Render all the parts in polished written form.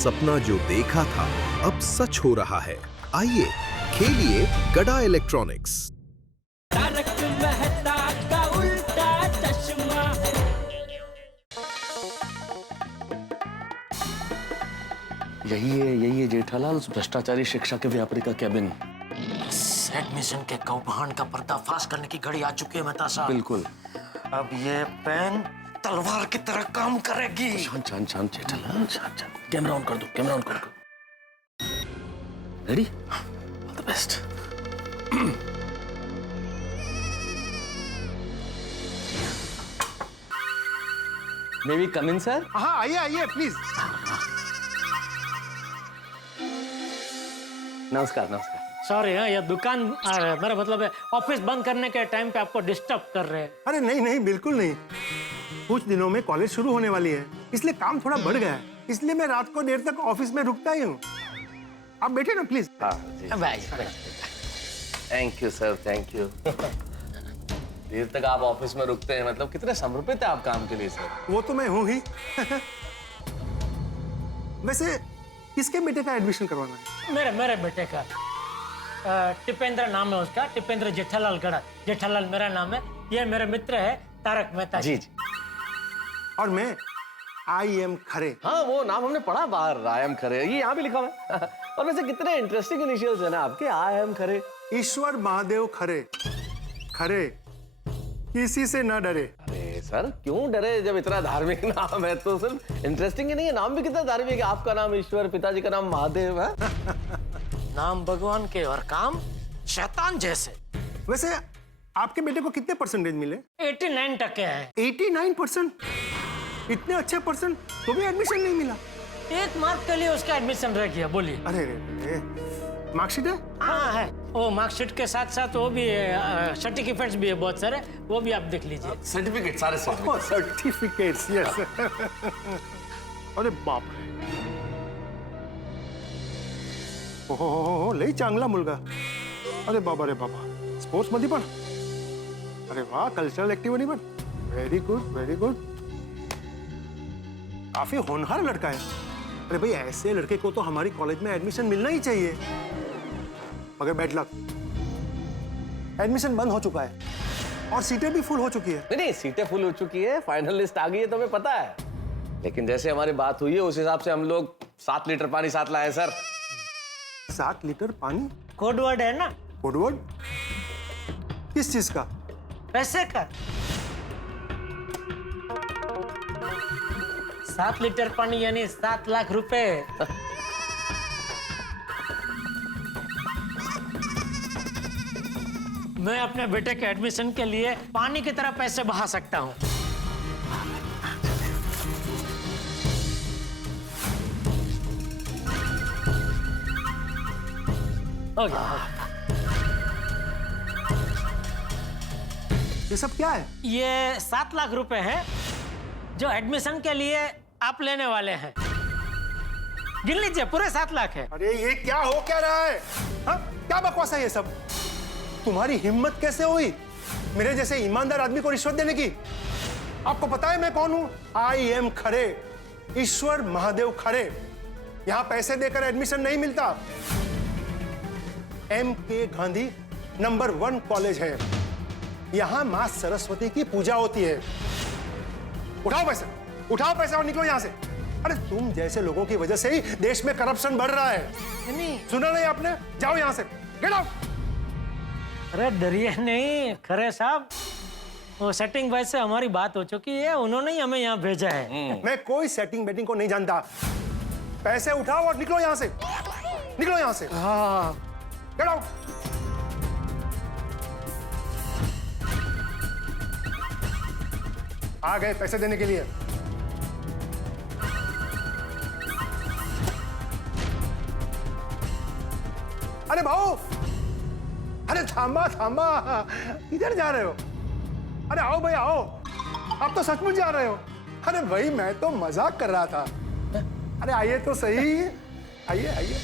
सपना जो देखा था अब सच हो रहा है। आइए खेलिए गड़ा इलेक्ट्रॉनिक्स। तारक मेहता का उल्टा चश्मा। यही है जेठालाल, उस भ्रष्टाचारी शिक्षा के व्यापारी का कैबिन। एडमिशन के कौभांड का पर्दाफाश करने की घड़ी आ चुकी है मेहता साहब। बिल्कुल। अब ये पेन तलवार की तरह काम करेगी। शांत जेठालाल, शांत। कैमरा ऑन कर दो। Ready? All the best. May we come in sir? हाँ आइए प्लीज। नमस्कार। सॉरी ये दुकान मेरा मतलब है ऑफिस बंद करने के टाइम पे आपको डिस्टर्ब कर रहे हैं। अरे नहीं बिल्कुल नहीं। कुछ दिनों में कॉलेज शुरू होने वाली है, इसलिए काम थोड़ा बढ़ गया है, इसलिए मैं रात को देर तक ऑफिस में रुकता ही हूँ। आप बैठे ना प्लीज। हाँ जी। Thank you sir, thank you. देर तक आप ऑफिस में रुकते हैं, मतलब कितने समर्पित है आप काम के लिए सर। वो तो मैं हूँ ही। वैसे किसके बेटे का एडमिशन करवाना है? मेरे बेटे का टिपेंद्र नाम है उसका, टिपेंद्र जेठालाल गड़ा। जेठालाल मेरा नाम है। ये मेरे मित्र है तारक मेहता जी। और मैं IM खरे। हाँ वो नाम हमने पढ़ा बाहर, IM खरे, ये यहाँ भी लिखा हुआ है। और वैसे कितने इंटरेस्टिंग इनिशियल्स है ना आपके, IM खरे। ईश्वर महादेव खरे। खरे किसी से ना डरे। अरे सर क्यों डरे, जब इतना धार्मिक नाम है तो सिर्फ इंटरेस्टिंग ही नहीं है, नाम भी कितना धार्मिक है। आपका नाम ईश्वर, पिताजी का नाम महादेव है। नाम भगवान के और काम शैतान जैसे। वैसे आपके बेटे को कितने परसेंटेज मिले? 89% है। 89%? इतने अच्छे परसेंट तो भी एडमिशन नहीं मिला? एक मार्क के लिए उसका एडमिशन रह गया। बोलिए। अरे मार्कशीट है? हाँ है, वो मार्कशीट के साथ साथ वो भी सर्टिफिकेट्स भी है बहुत सारे, वो भी आप देख लीजिए। सर्टिफिकेट, सारे सर्टिफिकेट्स, यस। अरे बाप रे, हो लई चांगला मुलगा। अरे बाबा, स्पोर्ट्स मध्ये पण? अरे वाह, कल्चरल ऍक्टिव्हिटी पण? Very good. काफी होनहार लड़का है। अरे भाई ऐसे लड़के को तो हमारी कॉलेज में एडमिशन मिलना ही चाहिए। मगर बैड लक, एडमिशन बंद हो चुका है और सीटें भी फुल हो चुकी है। नहीं, सीटें फुल हो चुकी है, फाइनल लिस्ट आ गई है तो हमें पता है। लेकिन जैसे हमारी बात हुई है उस हिसाब से हम लोग 7 लीटर पानी साथ लाए सर। 7 लीटर पानी? कोड वर्ड है ना? Code word? किस चीज का? पैसे का। 7 लीटर पानी यानी 7 लाख रुपए। मैं अपने बेटे के एडमिशन के लिए पानी की तरह पैसे बहा सकता हूँ। हो गया। ये सब क्या है? ये 7 लाख रुपए है जो एडमिशन के लिए आप लेने वाले हैं। गिन लीजिए, पूरे 7 लाख है। अरे ये क्या हो क्या रहा है? हाँ? क्या बकवास है ये सब? तुम्हारी हिम्मत कैसे हुई मेरे जैसे ईमानदार आदमी को रिश्वत देने की? आपको पता है मैं कौन हूं? IM खरे, ईश्वर महादेव खरे। यहां पैसे देकर एडमिशन नहीं मिलता। MK गांधी नंबर 1 कॉलेज है। यहां मां सरस्वती की पूजा होती है। उठाओ पैसे और निकलो यहां से। अरे तुम जैसे लोगों की वजह से ही देश में करप्शन बढ़ रहा है। नहीं। सुना नहीं आपने? जाओ यहां से, गेट आउट। अरे डरिए नहीं खरे साहब, वो सेटिंग भाई से हमारी बात हो चुकी है, उन्होंने ही हमें यहाँ भेजा है। मैं कोई सेटिंग बेटिंग को नहीं जानता। पैसे उठाओ और निकलो यहां से, निकलो यहां से। हाँ। Get out. आ गए पैसे देने के लिए। अरे भाऊ, अरे थांबा, किधर जा रहे हो? अरे आओ भाई आओ, आप तो सचमुच जा रहे हो। अरे भाई मैं तो मजाक कर रहा था। अरे आइए तो सही, आइए।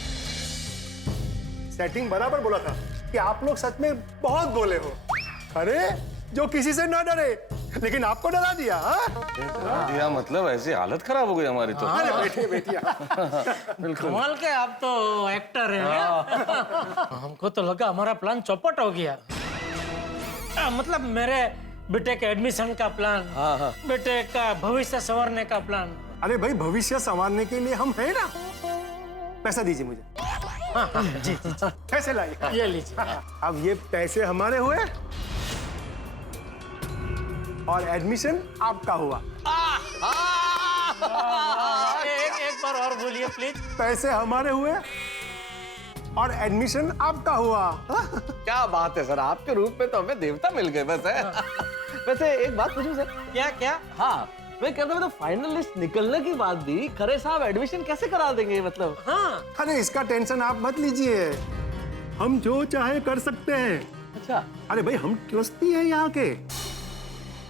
सेटिंग बराबर बोला था कि आप लोग सच में बहुत बोले हो। अरे जो किसी से ना डरे लेकिन आपको डरा दिया। हाँ? दिया मतलब ऐसी हालत खराब हो गई हमारी तो। अरे बैठिए बैठिए। कमाल के आप तो एक्टर हैं। हमको तो लगा हमारा प्लान चौपट हो गया। मतलब मेरे बेटे के एडमिशन का प्लान, बेटे का भविष्य संवारने का प्लान। अरे भाई, भविष्य संवारने के लिए हम हैं ना। पैसा दीजिए मुझे। हाँ, हाँ, जी, जी, जी। पैसे लाइए। ये लीजिए। अब ये पैसे हमारे हुए और एडमिशन आपका हुआ। एक बार और बोलिए प्लीज। पैसे हमारे हुए और एडमिशन आपका हुआ। क्या बात है सर, आपके रूप में तो हमें देवता मिल गए बस है। वैसे एक बात पूछूं सर? क्या क्या? हाँ, मैं कहता हूँ तो फाइनल लिस्ट निकलने के बाद भी खरे साहब एडमिशन कैसे करा देंगे मतलब? हाँ, अरे इसका टेंशन आप मत लीजिए, हम जो चाहे कर सकते हैं। अच्छा, अरे भाई, हम ट्रस्टी हैं यहाँ के।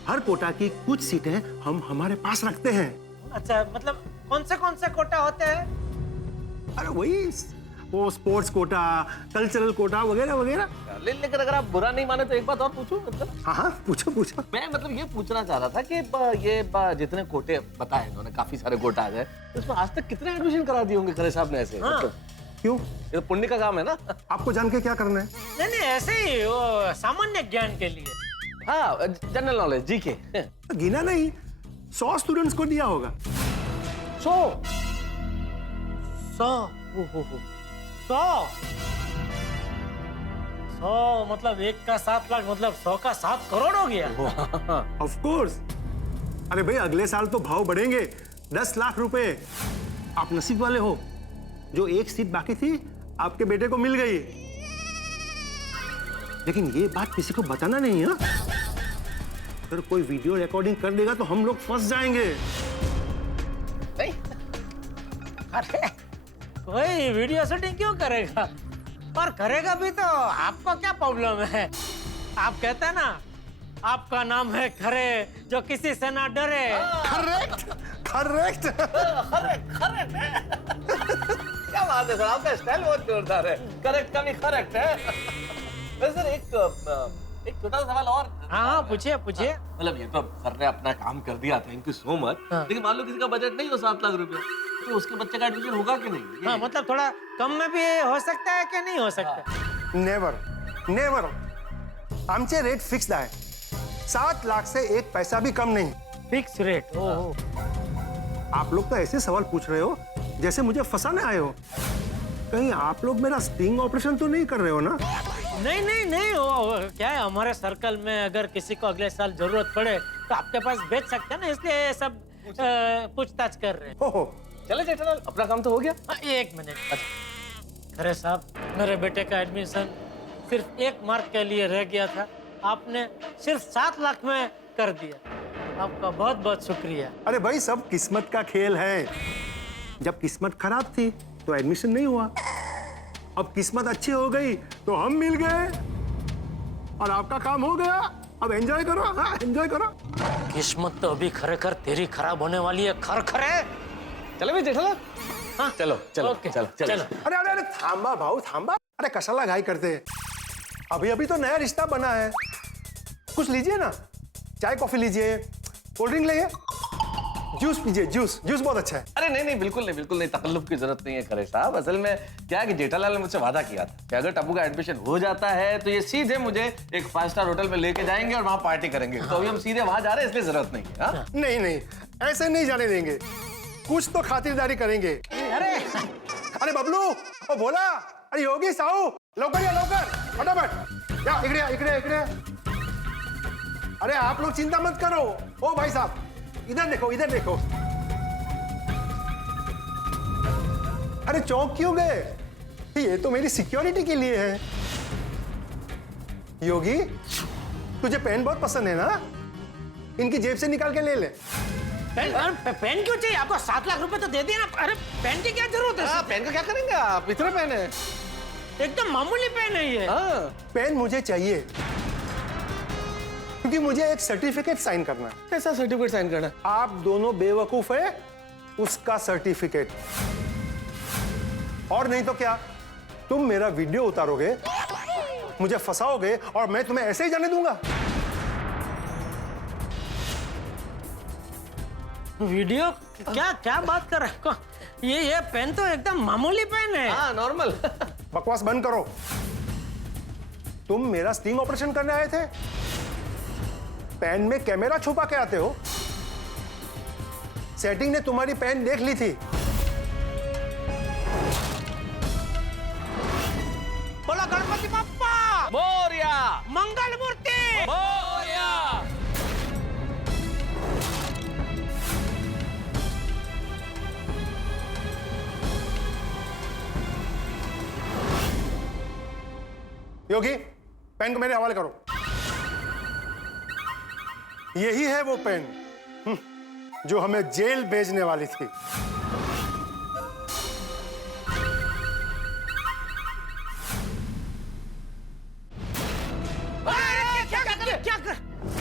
हर कोटा की कुछ सीटें हम हमारे पास रखते हैं। अच्छा, मतलब कौन से कोटा होते हैं? अरे वही, वो स्पोर्ट्स कोटा, कल्चरल कोटा वगैरह वगैरह। लेकिन अगर आप बुरा नहीं माने तो एक बात और पूछूं मतलब? हाँ हाँ, पूछो पूछो। मैं मतलब ये पूछना चाह रहा था कि ये जितने कोटे बताए इन्होंने, काफी सारे कोटा आ गए, उसमें आज तक कितने एडमिशन करा दिए होंगे खरे साहब ने ऐसे? हाँ। मतलब क्यों? ये तो पुण्य का काम है ना। आपको जान के क्या करना है? नहीं, ऐसे ही वो सामान्य ज्ञान के लिए। हाँ, जनरल नॉलेज, जीके। गिना नहीं, 100 स्टूडेंट्स को दिया होगा। 100 मतलब 1 का 7 लाख, मतलब 100 का 7 करोड़ हो गया। Of course. अरे भाई, अगले साल तो भाव बढ़ेंगे, 10 लाख रुपए। आप नसीब वाले हो, जो एक सीट बाकी थी आपके बेटे को मिल गई। लेकिन ये बात किसी को बताना नहीं है। अगर कोई वीडियो रिकॉर्डिंग कर देगा तो हम लोग फंस जाएंगे। नहीं, अरे कोई वीडियो शूटिंग क्यों करेगा? और करेगा भी तो आपको क्या प्रॉब्लम है? आप कहते हैं ना, आपका नाम है खरे जो किसी से ना डरे। Correct correct. क्या बात है सर, आपका स्टाइल बहुत जोरदार है। करेक्ट का भी करेक्ट है। वैसे सर एक छोटा सा सवाल और। हाँ, पूछिए पूछिए। मतलब ये तो सर ने अपना काम कर दिया, थैंक यू सो मच। लेकिन मान लो किसी का बजट नहीं हो 7 लाख रुपए, तो उसके बच्चे का एडमिशन होगा कि नहीं? हाँ, मतलब थोड़ा कम में भी हो सकता है कि नहीं हो सकता? Never never. आमचे रेट फिक्स्ड आहे। 7 लाख से 1 पैसा भी कम नहीं। Fix rate. ओहो। आप लोग तो ऐसे सवाल पूछ रहे हो जैसे मुझे फंसाने आए हो। कहीं आप लोग मेरा स्टिंग ऑपरेशन तो नहीं कर रहे हो ना? नहीं, वो क्या है, हमारे सर्कल में अगर किसी को अगले साल जरूरत पड़े तो आपके पास भेज सकते हैं ना, इसलिए ये सब पूछताछ कर रहे हैं। हो चले जेठालाल, अपना काम तो हो गया। हाँ, 1 मिनट। खरे साहब, मेरे बेटे का एडमिशन सिर्फ 1 मार्क के लिए रह गया था, आपने सिर्फ 7 लाख में कर दिया। आपका बहुत बहुत शुक्रिया। अरे भाई, सब किस्मत का खेल है। जब किस्मत खराब थी तो एडमिशन नहीं हुआ, अब किस्मत अच्छी हो गई तो हम मिल गए और आपका काम हो गया। अब एंजॉय करो। हाँ, एंजॉय करो। किस्मत तो अभी खरेखर तेरी खराब होने वाली है। खरे। चले भाई जेठालाल। हाँ, चलो चलो ओके, चलो चलो। अरे अरे अरे, थांबा भाऊ थांबा। अरे कशाला घाई करते हैं? अभी अभी तो नया रिश्ता बना है, कुछ लीजिए ना। चाय कॉफी लीजिए, कोल्ड ड्रिंक लीजिए, जूस पीजिए। जूस बहुत अच्छा है। अरे नहीं, बिल्कुल नहीं, तकल्लुफ की जरूरत नहीं है खरे साहब। असल में क्या है कि जेठालाल ने मुझसे वादा किया था कि अगर टप्पू का एडमिशन हो जाता है तो ये सीधे मुझे एक 5 स्टार होटल में लेके जाएंगे और वहां पार्टी करेंगे। तो अभी हम सीधे वहां जा रहे हैं, इसलिए जरूरत नहीं है। हाँ? नहीं, ऐसे नहीं जाने देंगे, कुछ तो खातिरदारी करेंगे। अरे बबलू, ओ भोला, अरे योगी, साहू, लवकर या, लवकर फटाफट या, इकडे। अरे आप लोग चिंता मत करो। ओ भाई साहब, इधर देखो। अरे चौंक क्यों गए? ये तो मेरी सिक्योरिटी के लिए है। योगी, तुझे पेन बहुत पसंद है ना? इनकी जेब से निकाल के ले ले। पेन क्यों चाहिए आपको? 7 लाख रुपए तो दे दिए ना। अरे पेन की क्या जरूरत है? पेन का क्या करेंगे आप? इतना पेन है? एकदम मामूली पेन है ये। पेन मुझे चाहिए क्योंकि मुझे एक सर्टिफिकेट साइन करना है। कैसा सर्टिफिकेट साइन करना? आप दोनों बेवकूफ है, उसका सर्टिफिकेट। और नहीं तो क्या, तुम मेरा वीडियो उतारोगे, मुझे फंसाओगे और मैं तुम्हें ऐसे ही जाने दूंगा? वीडियो? क्या क्या बात कर रहे हो? ये पेन तो एकदम मामूली पेन है। हाँ नॉर्मल। बकवास बंद करो। तुम मेरा स्टिंग ऑपरेशन करने आए थे? पेन में कैमरा छुपा के आते हो? सेटिंग ने तुम्हारी पेन देख ली थी। बोला गणपति बप्पा मोरिया मंगल मूर्ति। मोरिया। योगी, पेन को मेरे हवाले करो। यही है वो पेन जो हमें जेल भेजने वाली थी। क्या कर?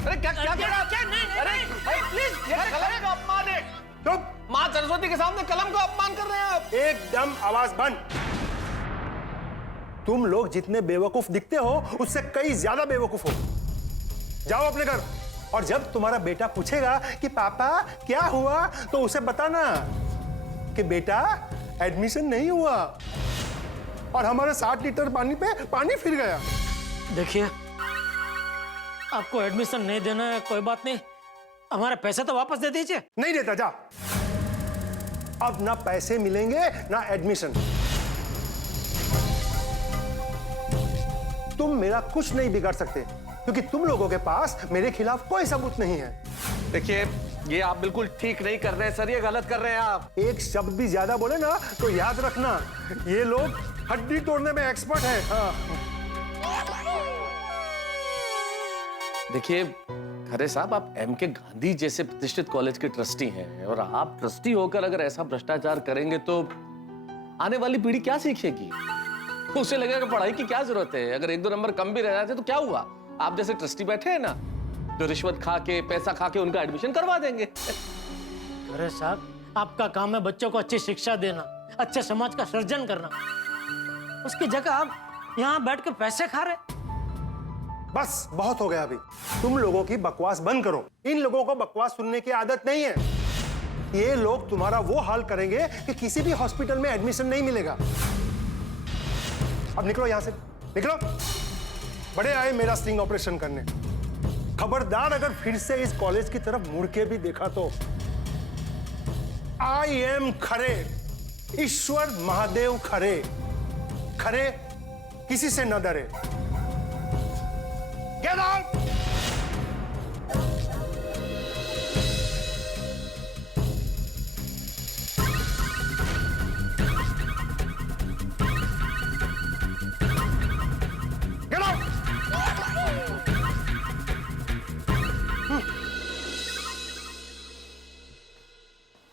अरे क्या क्या कर रहा है? नहीं, अरे नहीं, भाई प्लीज, ये कलम का अपमान है। चुप! माँ सरस्वती के सामने कलम का अपमान कर रहे हैं आप। एकदम आवाज बंद। तुम लोग जितने बेवकूफ दिखते हो उससे कई ज्यादा बेवकूफ हो। जाओ अपने घर, और जब तुम्हारा बेटा पूछेगा कि पापा क्या हुआ, तो उसे बताना कि बेटा एडमिशन नहीं हुआ और हमारे 60 लीटर पानी पे पानी फिर गया। देखिए, आपको एडमिशन नहीं देना है, कोई बात नहीं, हमारे पैसे तो वापस दे दीजिए। नहीं देता, जा। अब ना पैसे मिलेंगे ना एडमिशन। तुम मेरा कुछ नहीं बिगाड़ सकते क्योंकि तुम लोगों के पास मेरे खिलाफ कोई सबूत नहीं है। देखिए, ये आप बिल्कुल ठीक नहीं कर रहे हैं सर, ये गलत कर रहे हैं आप। एक शब्द भी ज्यादा बोले ना तो याद रखना, ये लोग हड्डी तोड़ने में एक्सपर्ट हैं। हाँ। देखिए खरे साहब, आप एमके गांधी जैसे प्रतिष्ठित कॉलेज के ट्रस्टी हैं, और आप ट्रस्टी होकर अगर ऐसा भ्रष्टाचार करेंगे तो आने वाली पीढ़ी क्या सीखेगी? उसे लगेगा पढ़ाई की क्या जरूरत है। अगर 1-2 नंबर कम भी रह जाते तो क्या हुआ? आप जैसे ट्रस्टी बैठे हैं ना, जो रिश्वत खा के पैसा खा के उनका एडमिशन करवा देंगे। अरे साहब, आपका काम है बच्चों को अच्छी शिक्षा देना, अच्छे समाज का सृजन करना। उसकी जगह आप यहाँ बैठ के पैसे खा रहे। बस बहुत हो गया अभी। तुम लोगों की बकवास बंद करो। इन लोगों को बकवास सुनने की आदत नहीं है। ये लोग तुम्हारा वो हाल करेंगे कि किसी भी हॉस्पिटल में एडमिशन नहीं मिलेगा। अब निकलो यहां से, निकलो। बड़े आए मेरा स्टिंग ऑपरेशन करने। खबरदार अगर फिर से इस कॉलेज की तरफ मुड़ के भी देखा तो आई एम खरे, ईश्वर महादेव खरे। खरे किसी से न डरे। Get out!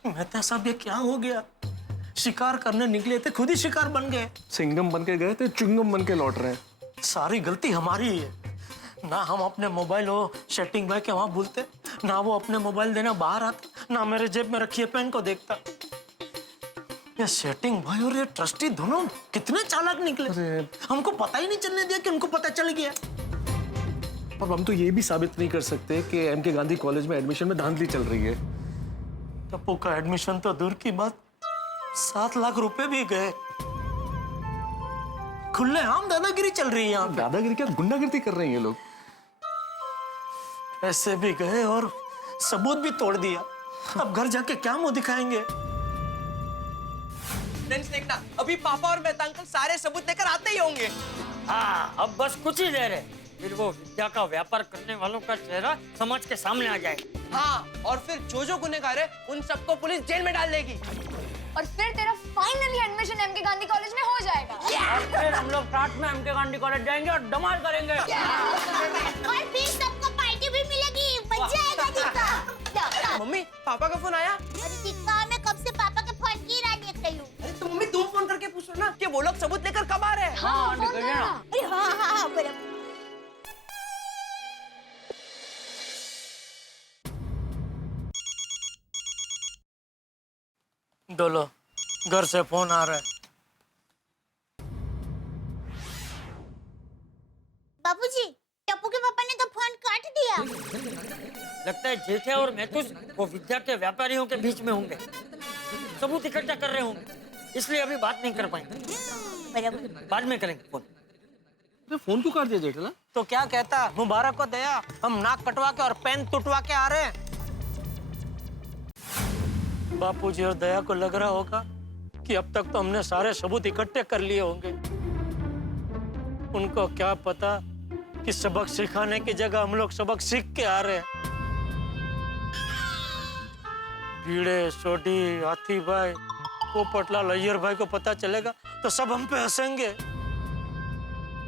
मेहता साहब, ये क्या हो गया? शिकार करने निकले थे, खुद ही शिकार बन गए। सिंगम बन के गए थे, चुंगम बन के लौट रहे हैं। सारी गलती हमारी ही है ना। हम अपने मोबाइल वो सेटिंग भाई के वहां भूलते, ना वो अपने मोबाइल देना बाहर आता, ना मेरे जेब में रखी पेन को देखता। ये सेटिंग भाई और ये ट्रस्टी दोनों कितने चालाक निकले। हमको पता ही नहीं चलने दिया कि उनको पता चल गया। और हम तो ये भी साबित नहीं कर सकते कि एमके गांधी कॉलेज में एडमिशन में धांधली चल रही है। टप्पू का एडमिशन तो दूर की बात, 7 लाख रुपए भी गए। खुले आम दादागिरी चल रही है यहाँ पे। दादागिरी क्या, गुंडागिरी कर रहे हैं ये लोग। पैसे भी गए और सबूत भी तोड़ दिया। अब घर जाके क्या मुंह दिखाएंगे? देखना, अभी पापा और मेहता अंकल सारे सबूत लेकर आते ही होंगे। हाँ, अब बस कुछ ही देर है, फिर वो विद्या का व्यापार करने वालों का चेहरा समाज के सामने आ जाएगा। हाँ, और फिर जो गुनहगार है उन सबको पुलिस जेल में डाल देगी। और फिर तेरा finally admission MK Gandhi College में हो जाएगा। और फिर हम लोग साथ में एमके गांधी कॉलेज जाएंगे और धमाल करेंगे। और फिर सबको पार्टी भी मिलेगी, मजा आएगा चिक्का। मम्मी, पापा का फोन आया? अरे चिक्का, मैं कब से पापा के फोन की राह देख रही हूँ। अरे तो मम्मी तुम फोन करके पूछो ना कि वो लोग सबूत लेकर कब आ रहे हैं। हाँ, फोन निकल गया। अरे हाँ, बराबर। डोलो, घर से फोन आ रहा है। बाबूजी, टप्पू के पापा ने तो फोन काट दिया। लगता है जेठे और महतूस वो विद्या के व्यापारियों के बीच में होंगे, सबूत इकट्ठा कर रहे होंगे, इसलिए अभी बात नहीं कर पाएंगे। बाद में करेंगे फोन। फोन क्यों काट दिया जेठालाल? तो क्या कहता, मुबारक को दया, हम नाक कटवा के और पेन तुटवा के आ रहे हैं। बापूजी और दया को लग रहा होगा कि अब तक तो हमने सारे सबूत इकट्ठे कर लिए होंगे। उनको क्या पता कि सबक सिखाने की जगह हम लोग सबक सीख के आ रहे हैं। भीड़े, सोडी, हाथी भाई, पोपटलाल, अय्यर भाई को पता चलेगा तो सब हम पे हंसेंगे।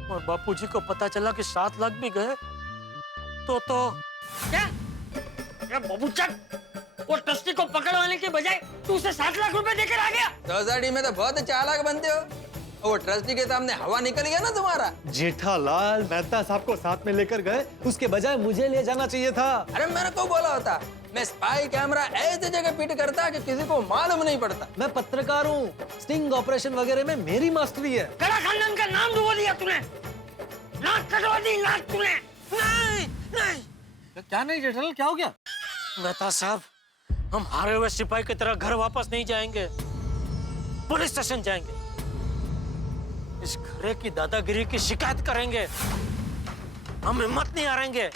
और बापूजी को पता चला कि 7 लाख भी गए तो क्या बाबूचक, वो ट्रस्टी को पकड़वाने के बजाय तू उसे 7 लाख रुपए देकर आ गया। सोसाइटी में तो बहुत चालाक बनते हो। वो ट्रस्टी के सामने हवा निकल गया ना तुम्हारा। जेठालाल मेहता साहब को साथ में लेकर गए, उसके बजाय मुझे ले जाना चाहिए था। अरे मैंने को बोला होता, मैं स्पाई कैमरा ऐसे जगह फिट करता कि किसी को मालूम नहीं पड़ता। मैं पत्रकार हूँ, स्टिंग ऑपरेशन वगैरह में मेरी मास्टरी है। कड़ा खानदान का नाम डुबो दिया तूने, नाक कटवा दी नाक तूने। नहीं नहीं, क्या नहीं जेठालाल, क्या हो गया? मेहता साहब, हम हारे हुए सिपाही की तरह घर वापस नहीं जाएंगे, पुलिस स्टेशन जाएंगे। इस खरे की दादागिरी की शिकायत करेंगे। हम हिम्मत नहीं हारेंगे,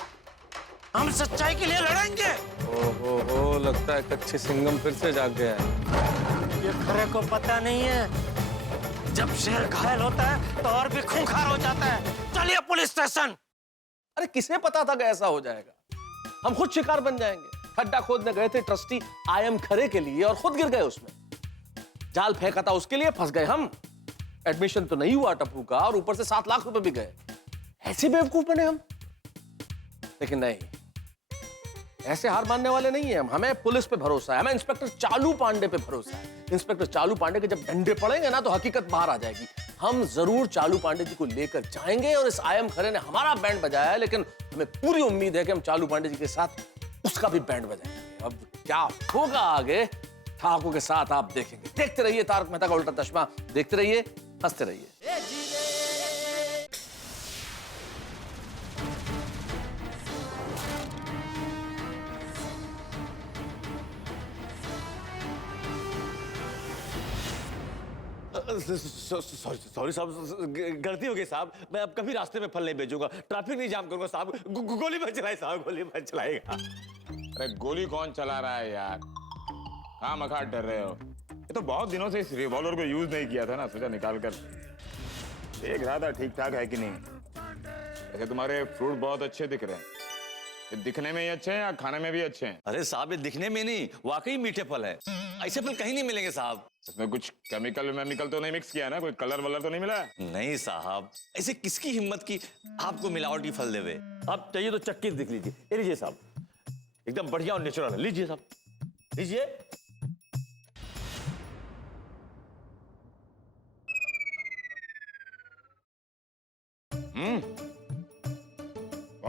हम सच्चाई के लिए लड़ेंगे। ओहो, लगता है कच्चे सिंघम फिर से जाग गया है। ये खरे को पता नहीं है, जब शेर घायल होता है तो और भी खूंखार हो जाता है। चलिए पुलिस स्टेशन। अरे किसे पता था कि ऐसा हो जाएगा? हम खुद शिकार बन जाएंगे। खड्डा खोदने गए थे ट्रस्टी आईएम खरे के लिए और खुद गिर गए उसमें। जाल फेंका था उसके लिए, फंस गए हम। एडमिशन तो नहीं हुआ टप्पू का और ऊपर से 7 लाख रुपए भी गए। ऐसे बेवकूफ बने हम। लेकिन नहीं, ऐसे हार मानने वाले नहीं है हम। हमें पुलिस पे भरोसा है, हमें इंस्पेक्टर चालू पांडे पे भरोसा है। इंस्पेक्टर चालू पांडे के जब डंडे पड़ेंगे ना तो हकीकत बाहर आ जाएगी। हम जरूर चालू पांडे जी को लेकर जाएंगे और इस आईएम खरे ने हमारा बैंड बजाया है, लेकिन हमें पूरी उम्मीद है कि हम चालू पांडे जी के साथ उसका भी बैंड बजाएंगे। अब क्या होगा आगे, ठाकुर के साथ आप देखेंगे। देखते रहिए तारक मेहता का उल्टा चश्मा, देखते रहिए, हंसते रहिए। सॉरी साहब, गलती हो गई साहब। मैं अब कभी रास्ते में फल नहीं भेजूंगा, ट्रैफिक नहीं जाम करूंगा साहब। गोली मत चलाए साहब, गोली मत चलाएगा। अरे गोली कौन चला रहा है यार? हाँ मखा डर रहे हो? ये तो बहुत दिनों से इस रिवॉल्वर को यूज नहीं किया था ना, सोचा निकाल कर देख रहा था ठीक ठाक है कि नहीं। ऐसे तुम्हारे फ्रूट बहुत अच्छे दिख रहे हैं। ये दिखने में ही अच्छे हैं या खाने में भी अच्छे हैं? अरे साहब, ये दिखने में नहीं, वाकई मीठे फल है। ऐसे फल कहीं नहीं मिलेंगे साहब। इसमें कुछ केमिकल वेमिकल तो नहीं मिक्स किया ना? कोई कलर वलर तो नहीं मिला? नहीं साहब, ऐसे किसकी हिम्मत की आपको मिलावटी फल देवे। आप चाहिए तो चक्की दिख लीजिए। ये लीजिए साहब, एकदम बढ़िया और नेचुरल है। लीजिए साहब, लीजिए।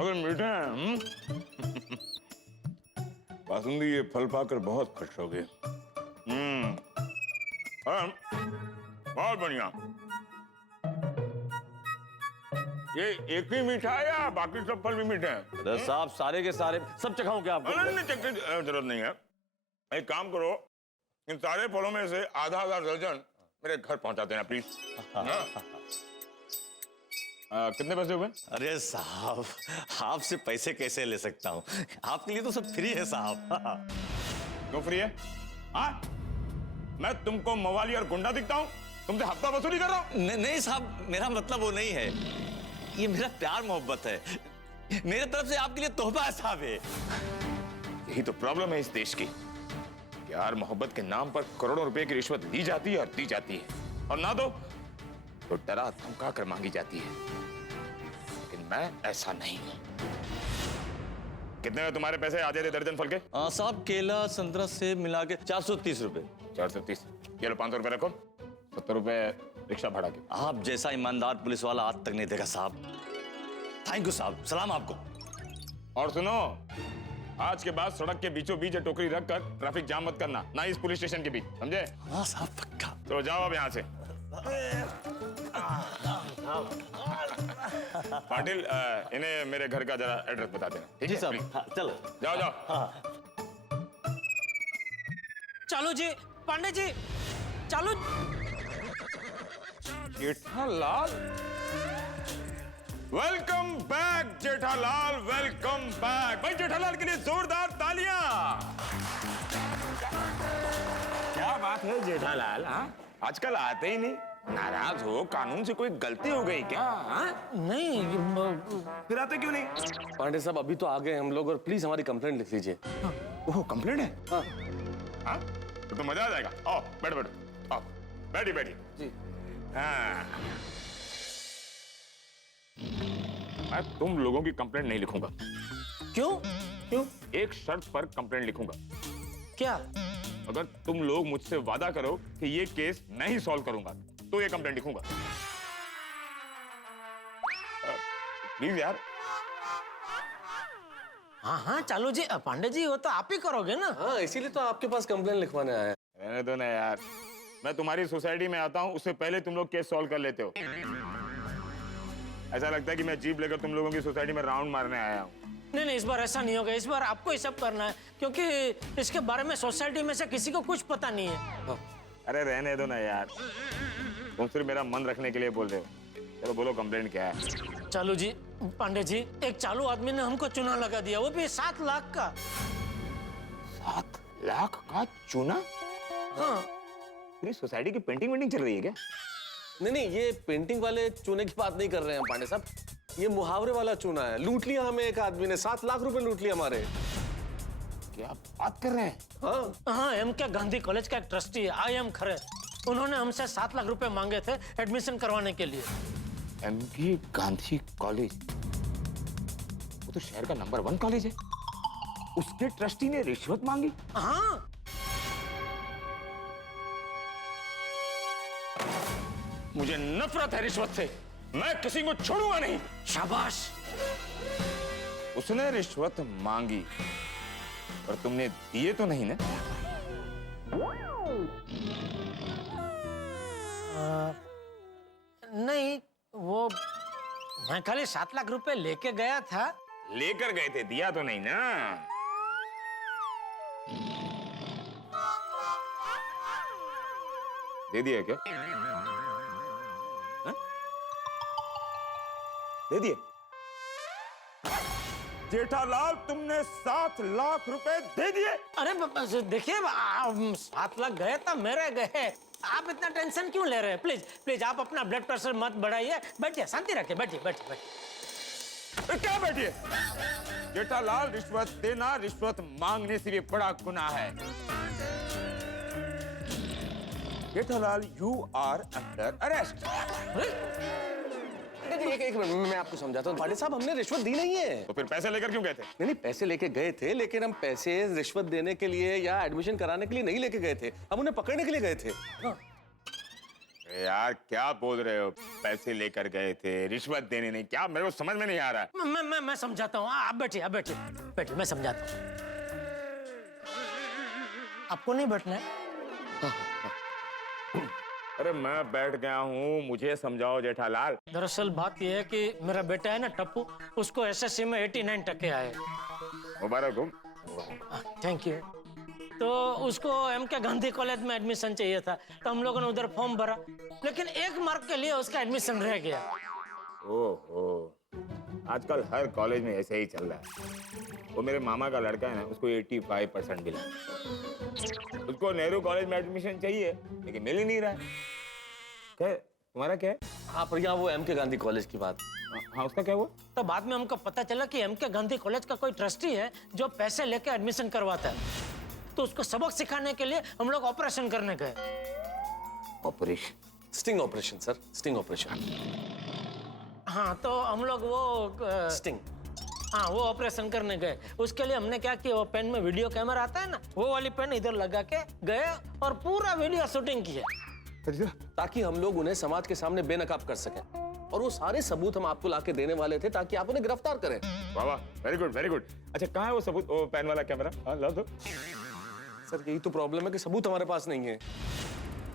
अगर मीठे हैं। बासुंदी ये फल पाकर बहुत खुश हो गए। बहुत बढ़िया। ये एक ही मीठा है या बाकी सब फल भी मीठे हैं? अरे साहब, सारे के सारे सब चखाऊं क्या आपको? नहीं, चखने की जरूरत नहीं है। एक काम करो, इन सारे फलों में से आधा दर्जन मेरे घर पहुंचा देना प्लीज। कितने पैसे हुए? अरे साहब, आपसे पैसे कैसे ले सकता हूँ? आपके लिए तो सब फ्री है साहब। क्यों फ्री है? हाँ, मैं तुमको मवाली और गुंडा दिखता हूँ? तुमसे हफ्ता वसूली कर रहा हूँ? नहीं साहब, मेरा मतलब वो नहीं है। ये मेरा प्यार मोहब्बत है, मेरे तरफ से आपके लिए तोहफा है साहब। यही तो प्रॉब्लम है इस देश की। प्यार मोहब्बत के नाम पर करोड़ों रुपए की रिश्वत ली जाती है और दी जाती है, और ना दो तो डरा धमका कर मांगी जाती है। लेकिन मैं ऐसा नहीं हूं। कितने में तुम्हारे पैसे आधे थे दर्जन फल के? साहब, केला संतरा सेब मिला के 430 रुपए। 430? ये लो 500 रुपए रखो, 70 रुपए रिक्शा भाड़ा के। आप जैसा ईमानदार पुलिस वाला आज तक नहीं देखा साहब। थैंक यू साहब, सलाम आपको। और सुनो, आज के बाद सड़क के बीचों बीच टोकरी रखकर ट्रैफिक जाम मत करना, ना इस पुलिस स्टेशन के बीच, समझे? हाँ साहब, पक्का। तो जाओ अब यहाँ से। पाटिल इन्हें मेरे घर का जरा एड्रेस बता देना, ठीक जी है? साहब, प्लीज। हाँ, चलो। जाओ जाओ। चालू जी, पांडे जी, चालू। Jethalal, welcome back Jethalal, welcome back. भाई जेठालाल के लिए जोरदार तालियां। क्या बात है जेठालाल, हाँ? आजकल आते ही नहीं, नाराज हो? कानून से कोई गलती हो गई क्या? हाँ? नहीं, फिर आते क्यों नहीं? पांडे साहब अभी तो आ गए हम लोग, और प्लीज हमारी कंप्लेंट लिख लीजिए। ओह कंप्लेंट है? हाँ? तो मजा आ जाएगा। आओ बैठो बैठो, आओ बैठी बैठी जी। हाँ, मैं तुम लोगों की कंप्लेंट नहीं लिखूंगा। क्यों? क्यों? एक शर्त पर कंप्लेंट लिखूंगा। क्या? अगर तुम लोग मुझसे वादा करो कि ये केस नहीं सॉल्व करूंगा तो ये कंप्लेंट लिखूंगा। प्लीज यार। हाँ, चालू जी, पांडे जी, वो तो आप ही करोगे ना? हाँ, इसीलिए तो आपके पास कंप्लेंट लिखवाने आया है। रहने दो ना यार, मैं तुम्हारी सोसाइटी में आता हूँ उससे पहले तुम लोग केस सॉल्व कर लेते हो। ऐसा लगता है कि मैं जीप लेकर तुम लोगों की सोसाइटी में राउंड मारने आया हूँ। नहीं, इस बार ऐसा नहीं होगा। इस बार आपको ही सब करना है, क्योंकि इसके बारे में सोसाइटी में से किसी को कुछ पता नहीं है। अरे रहने दो ना यार, तुम सिर्फ मेरा मन रखने के लिए बोल रहे हो। चलो बोलो कंप्लेंट क्या है? चालू जी, पांडे जी, एक चालू आदमी ने हमको चूना लगा दिया, वो भी 7 लाख का। 7 लाख का चूना? हाँ। पूरी सोसाइटी की पेंटिंग वेंटिंग चल रही है क्या? नहीं, ये पेंटिंग वाले चूने की बात नहीं कर रहे हैं पांडे साहब, ये मुहावरे वाला चूना है। लूट लिया हमें एक आदमी ने, 7 लाख रुपए लूट लिया हमारे। क्या बात कर रहे हैं? हाँ, एमके गांधी कॉलेज का एक ट्रस्टी है, IM खरे, उन्होंने हमसे 7 लाख रुपए मांगे थे एडमिशन करवाने के लिए। एमके गांधी कॉलेज, वो तो शहर का नंबर 1 कॉलेज है, उसके ट्रस्टी ने रिश्वत मांगी? हाँ। मुझे नफरत है रिश्वत से, मैं किसी को छोड़ूंगा नहीं। शाबाश। उसने रिश्वत मांगी पर तुमने दिए तो नहीं ना? नहीं, वो मैं खाली 7 लाख रुपए लेके गया था। लेकर गए थे, दिया तो नहीं ना? दे दिया क्या? हा? दे दिए? जेठालाल तुमने 7 लाख रुपए दे दिए? अरे देखिए, 7 लाख गए तो मेरे गए, आप इतना टेंशन क्यों ले रहे हैं? प्लीज प्लीज आप अपना ब्लड प्रेशर मत बढ़ाइए, बैठिए, शांति रखिए, बैठिए बैठिए बैठिए। क्या बैठिए? जेठालाल रिश्वत देना, रिश्वत मांगने से भी बड़ा गुनाह है। Jethalal you are under arrest. एक मिनट, मैं आपको समझाता हूँ। पांडे साहब, हमने रिश्वत दी नहीं है। तो फिर पैसे लेकर क्यों गए थे? नहीं, पैसे लेके गए थे, लेकिन हम पैसे रिश्वत देने के लिए या एडमिशन कराने के लिए नहीं लेके गए थे, हम उन्हें पकड़ने के लिए गए थे। यार क्या बोल रहे हो? पैसे लेकर गए थे, रिश्वत देने नहीं? क्या मेरे को समझ में नहीं आ रहा है। मैं समझाता हूँ, आप बैठिए, आप बैठिए बैठिए, मैं समझाता हूँ। आपको नहीं बैठना है? अरे मैं बैठ गया हूँ, मुझे समझाओ जेठालाल। दरअसल बात यह है कि मेरा बेटा है ना टप्पू, उसको SSC में 89 टके आए। मुबारक हो। Thank you. तो उसको MK गांधी कॉलेज में एडमिशन चाहिए था, तो हम लोगों ने उधर फॉर्म भरा, लेकिन 1 मार्क के लिए उसका एडमिशन रह गया। ओहो, आजकल हर कॉलेज में ऐसे ही चल रहा है। वो मेरे मामा का लड़का है ना, उसको 85% मिला। उसको नेहरू कॉलेज में एडमिशन चाहिए लेकिन मिल ही नहीं रहा है। क्या तुम्हारा क्या है? हाँ, पर यहाँ वो MK गांधी कॉलेज की बात। हाँ, उसका क्या हुआ? तो बाद में हमको पता चला कि MK गांधी कॉलेज का कोई ट्रस्टी है जो पैसे लेके एडमिशन करवाता है, तो उसको सबक सिखाने के लिए हम लोग ऑपरेशन करने गए। Operation? Sting operation sir, sting operation. हाँ, तो हम लोग वो स्टिंग, हाँ, वो ऑपरेशन करने गए। उसके लिए हमने क्या किया, वो पेन में वीडियो कैमरा आता है ना, वो वाली पेन इधर लगा के गए और पूरा वीडियो शूटिंग किया, ताकि हम लोग उन्हें समाज के सामने बेनकाब कर सकें। और वो सारे सबूत हम आपको लाके देने वाले थे ताकि आप उन्हें गिरफ्तार करें। वाह वाह, वेरी गुड वेरी गुड। अच्छा, कहाँ है वो सबूत, वो पेन वाला कैमरा? हाँ, ला दो। सर यही तो प्रॉब्लम है कि सबूत हमारे पास नहीं है।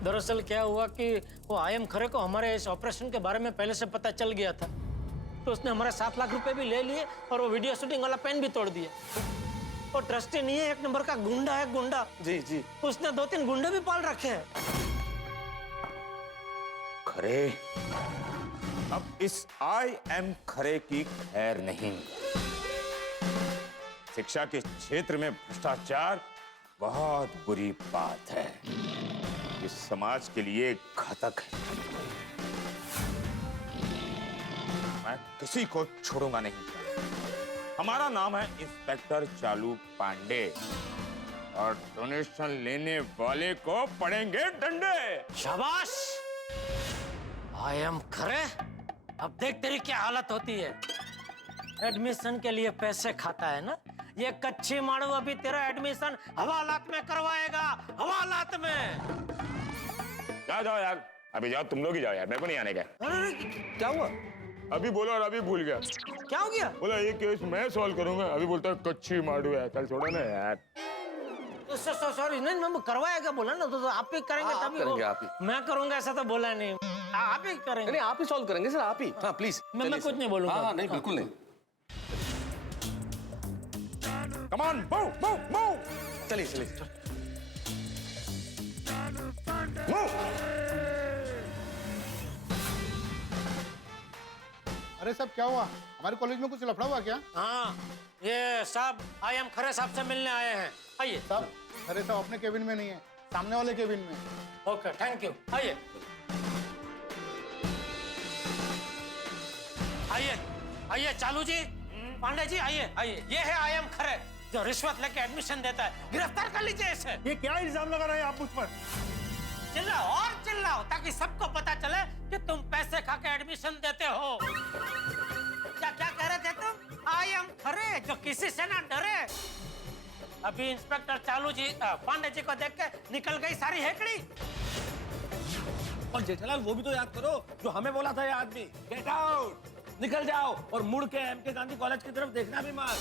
दरअसल क्या हुआ कि वो IM खरे को हमारे इस ऑपरेशन के बारे में पहले से पता चल गया था, तो उसने हमारे 7 लाख रुपए भी ले लिए और वो वीडियो शूटिंग वाला पेन भी तोड़ दिया। वो ट्रस्टी नहीं है, एक नंबर का गुंडा है, गुंडा। जी जी। उसने 2-3 गुंडे भी पाल रखे हैं। खरे, अब इस IM खरे की खैर नहीं। शिक्षा के क्षेत्र में भ्रष्टाचार बहुत बुरी बात है, इस समाज के लिए घातक है। मैं किसी को छोड़ूंगा नहीं। हमारा नाम है इंस्पेक्टर चालू पांडे और डोनेशन लेने वाले को पड़ेंगे डंडे। शाबाश। IM खरे, अब देख तेरी क्या हालत होती है। एडमिशन के लिए पैसे खाता है ना, ये कच्ची माड़ू अभी तेरा एडमिशन हवालात में करवाएगा, हवालात में। जाओ जाओ यार, अभी जाओ, तुम लोग ही जाओ यार, मेरे को नहीं आने का। अरे क्या हुआ? अभी बोला और अभी भूल गया। क्या हो गया? बोला ये केस मैं सॉल्व करूंगा, अभी बोलता है कच्ची माड़ू है। कल छोड़ो ना यार। सॉरी, नहीं मैं करवाएगा बोला ना, तो आप ही करेंगे तभी करेंगे, आप ही। मैं करूंगा ऐसा तो बोला नहीं, आप ही करेंगे। नहीं, आप ही सॉल्व करेंगे सर, आप ही। हाँ प्लीज। मैं कुछ नहीं बोलूंगा। हाँ नहीं, बिल्कुल नहीं। Come on, move, move, move. चलिए चलिए। Move. अरे सब क्या हुआ? हमारे कॉलेज में कुछ लफड़ा हुआ क्या? हाँ, ये साहब IM खरे साहब से मिलने आए हैं। आइए। साहब, खरे साहब अपने केबिन में नहीं है, सामने वाले केबिन में। Okay, thank you. आइए आइए आइए, चालू जी, पांडे जी, आइए आइए। ये है IM खरे, जो रिश्वत लेके एडमिशन देता है। गिरफ्तार कर लीजिए इसे। ये क्या इल्जाम लगा रहे हैं आप मुझ पर? चिल्लाओ और चिल्लाओ, ताकि सबको पता चले कि तुम पैसे खा के एडमिशन देते हो। क्या क्या कह रहे थे तुम? IM खरे, जो किसी से ना डरे। अभी इंस्पेक्टर चालू जी, पांडे जी को देख के निकल गई सारी हेकड़ी। और जेठालाल, वो भी तो याद करो जो हमें बोला था ये आदमी। गेट आउट, निकल जाओ और मुड़ के MK गांधी कॉलेज की तरफ देखना भी मत।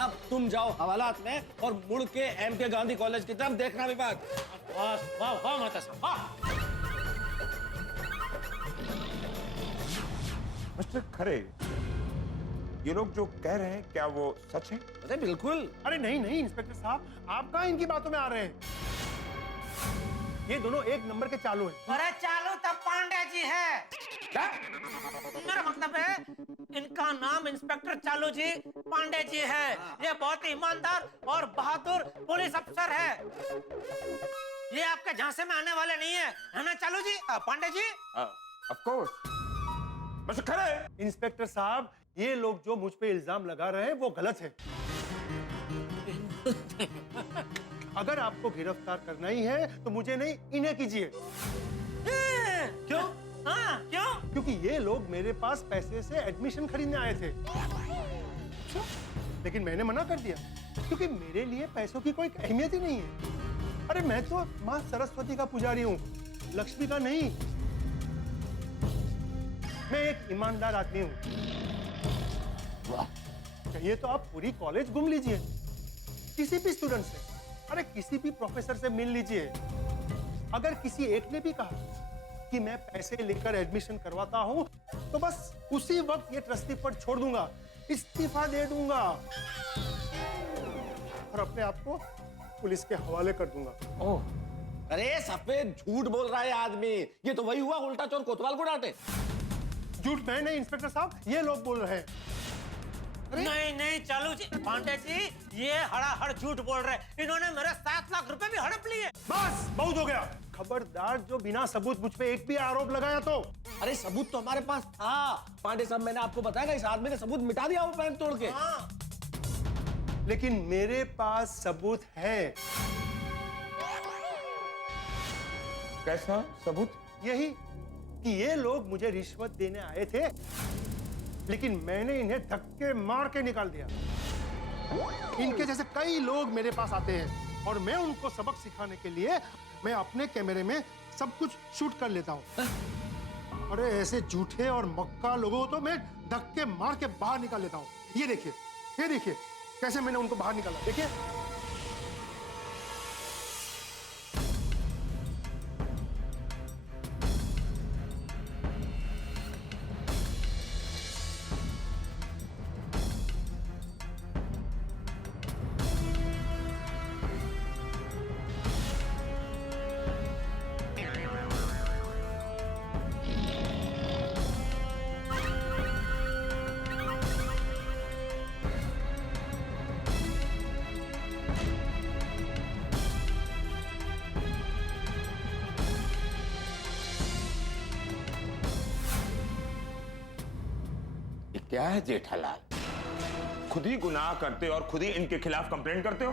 अब तुम जाओ हवालात में और मुड़ के MK गांधी कॉलेज की तरफ देखना भी मत। वाह वाह वाह माता साहब, वाह। मिस्टर खरे, ये लोग जो कह रहे हैं क्या वो सच है? अरे बिल्कुल। अरे नहीं नहीं इंस्पेक्टर साहब, आप कहाँ इनकी बातों में आ रहे हैं? ये दोनों एक नंबर के चालू हैं। अरे चालू तब पांडे जी है। क्या? मेरा मतलब है, इनका नाम इंस्पेक्टर चालू जी पांडे जी है। ये बहुत ही ईमानदार और बहादुर पुलिस अफसर है। ये आपके झांसे में आने वाले नहीं है ना चालू जी, Pandey ji? Of course. Mister Khare, inspector साहब, ये लोग जो मुझ पे इल्जाम लगा रहे हैं वो गलत है। अगर आपको गिरफ्तार करना ही है तो मुझे नहीं, इन्हें कीजिए। क्यों? हाँ, क्यों? क्योंकि ये लोग मेरे पास पैसे से एडमिशन खरीदने आए थे, लेकिन मैंने मना कर दिया क्योंकि मेरे लिए पैसों की कोई अहमियत ही नहीं है। अरे मैं तो माँ सरस्वती का पुजारी हूँ, लक्ष्मी का नहीं। मैं एक ईमानदार आदमी हूँ। चाहिए तो आप पूरी कॉलेज घूम लीजिए, किसी भी स्टूडेंट से, अरे किसी भी प्रोफेसर से मिल लीजिए। अगर किसी एक ने भी कहा कि मैं पैसे लेकर एडमिशन करवाता हूं, तो बस उसी वक्त ये ट्रस्टी पद छोड़ दूंगा, इस्तीफा दे दूंगा और अपने आप को पुलिस के हवाले कर दूंगा। ओह, अरे सफेद झूठ बोल रहा है आदमी। ये तो वही हुआ, उल्टा चोर कोतवाल को डांटे। झूठ मैं नहीं इंस्पेक्टर साहब, ये लोग बोल रहे हैं। नहीं नहीं चालू जी, पांडे जी, ये हड़ाहड़ झूठ बोल रहे हैं। इन्होंने मेरे 7 लाख रुपए भी हड़प लिए। बस बहुत हो गया। खबरदार जो बिना सबूत मुझ पे एक भी आरोप लगाया तो। अरे सबूत तो हमारे पास था पांडे साहब, मैंने आपको बताया, इस आदमी ने सबूत मिटा दिया वो पेन तोड़ के। हाँ। लेकिन मेरे पास सबूत है। कैसा सबूत? यही कि ये लोग मुझे रिश्वत देने आए थे, लेकिन मैंने इन्हें धक्के मार के निकाल दिया। इनके जैसे कई लोग मेरे पास आते हैं और मैं उनको सबक सिखाने के लिए मैं अपने कैमरे में सब कुछ शूट कर लेता हूँ। अरे ऐसे झूठे और मक्का लोगों को तो मैं धक्के मार के बाहर निकाल लेता हूँ। ये देखिए कैसे मैंने उनको बाहर निकाला, देखिए। क्या है जेठालाल, खुद ही गुनाह करते हो और खुद ही इनके खिलाफ कंप्लेंट करते हो?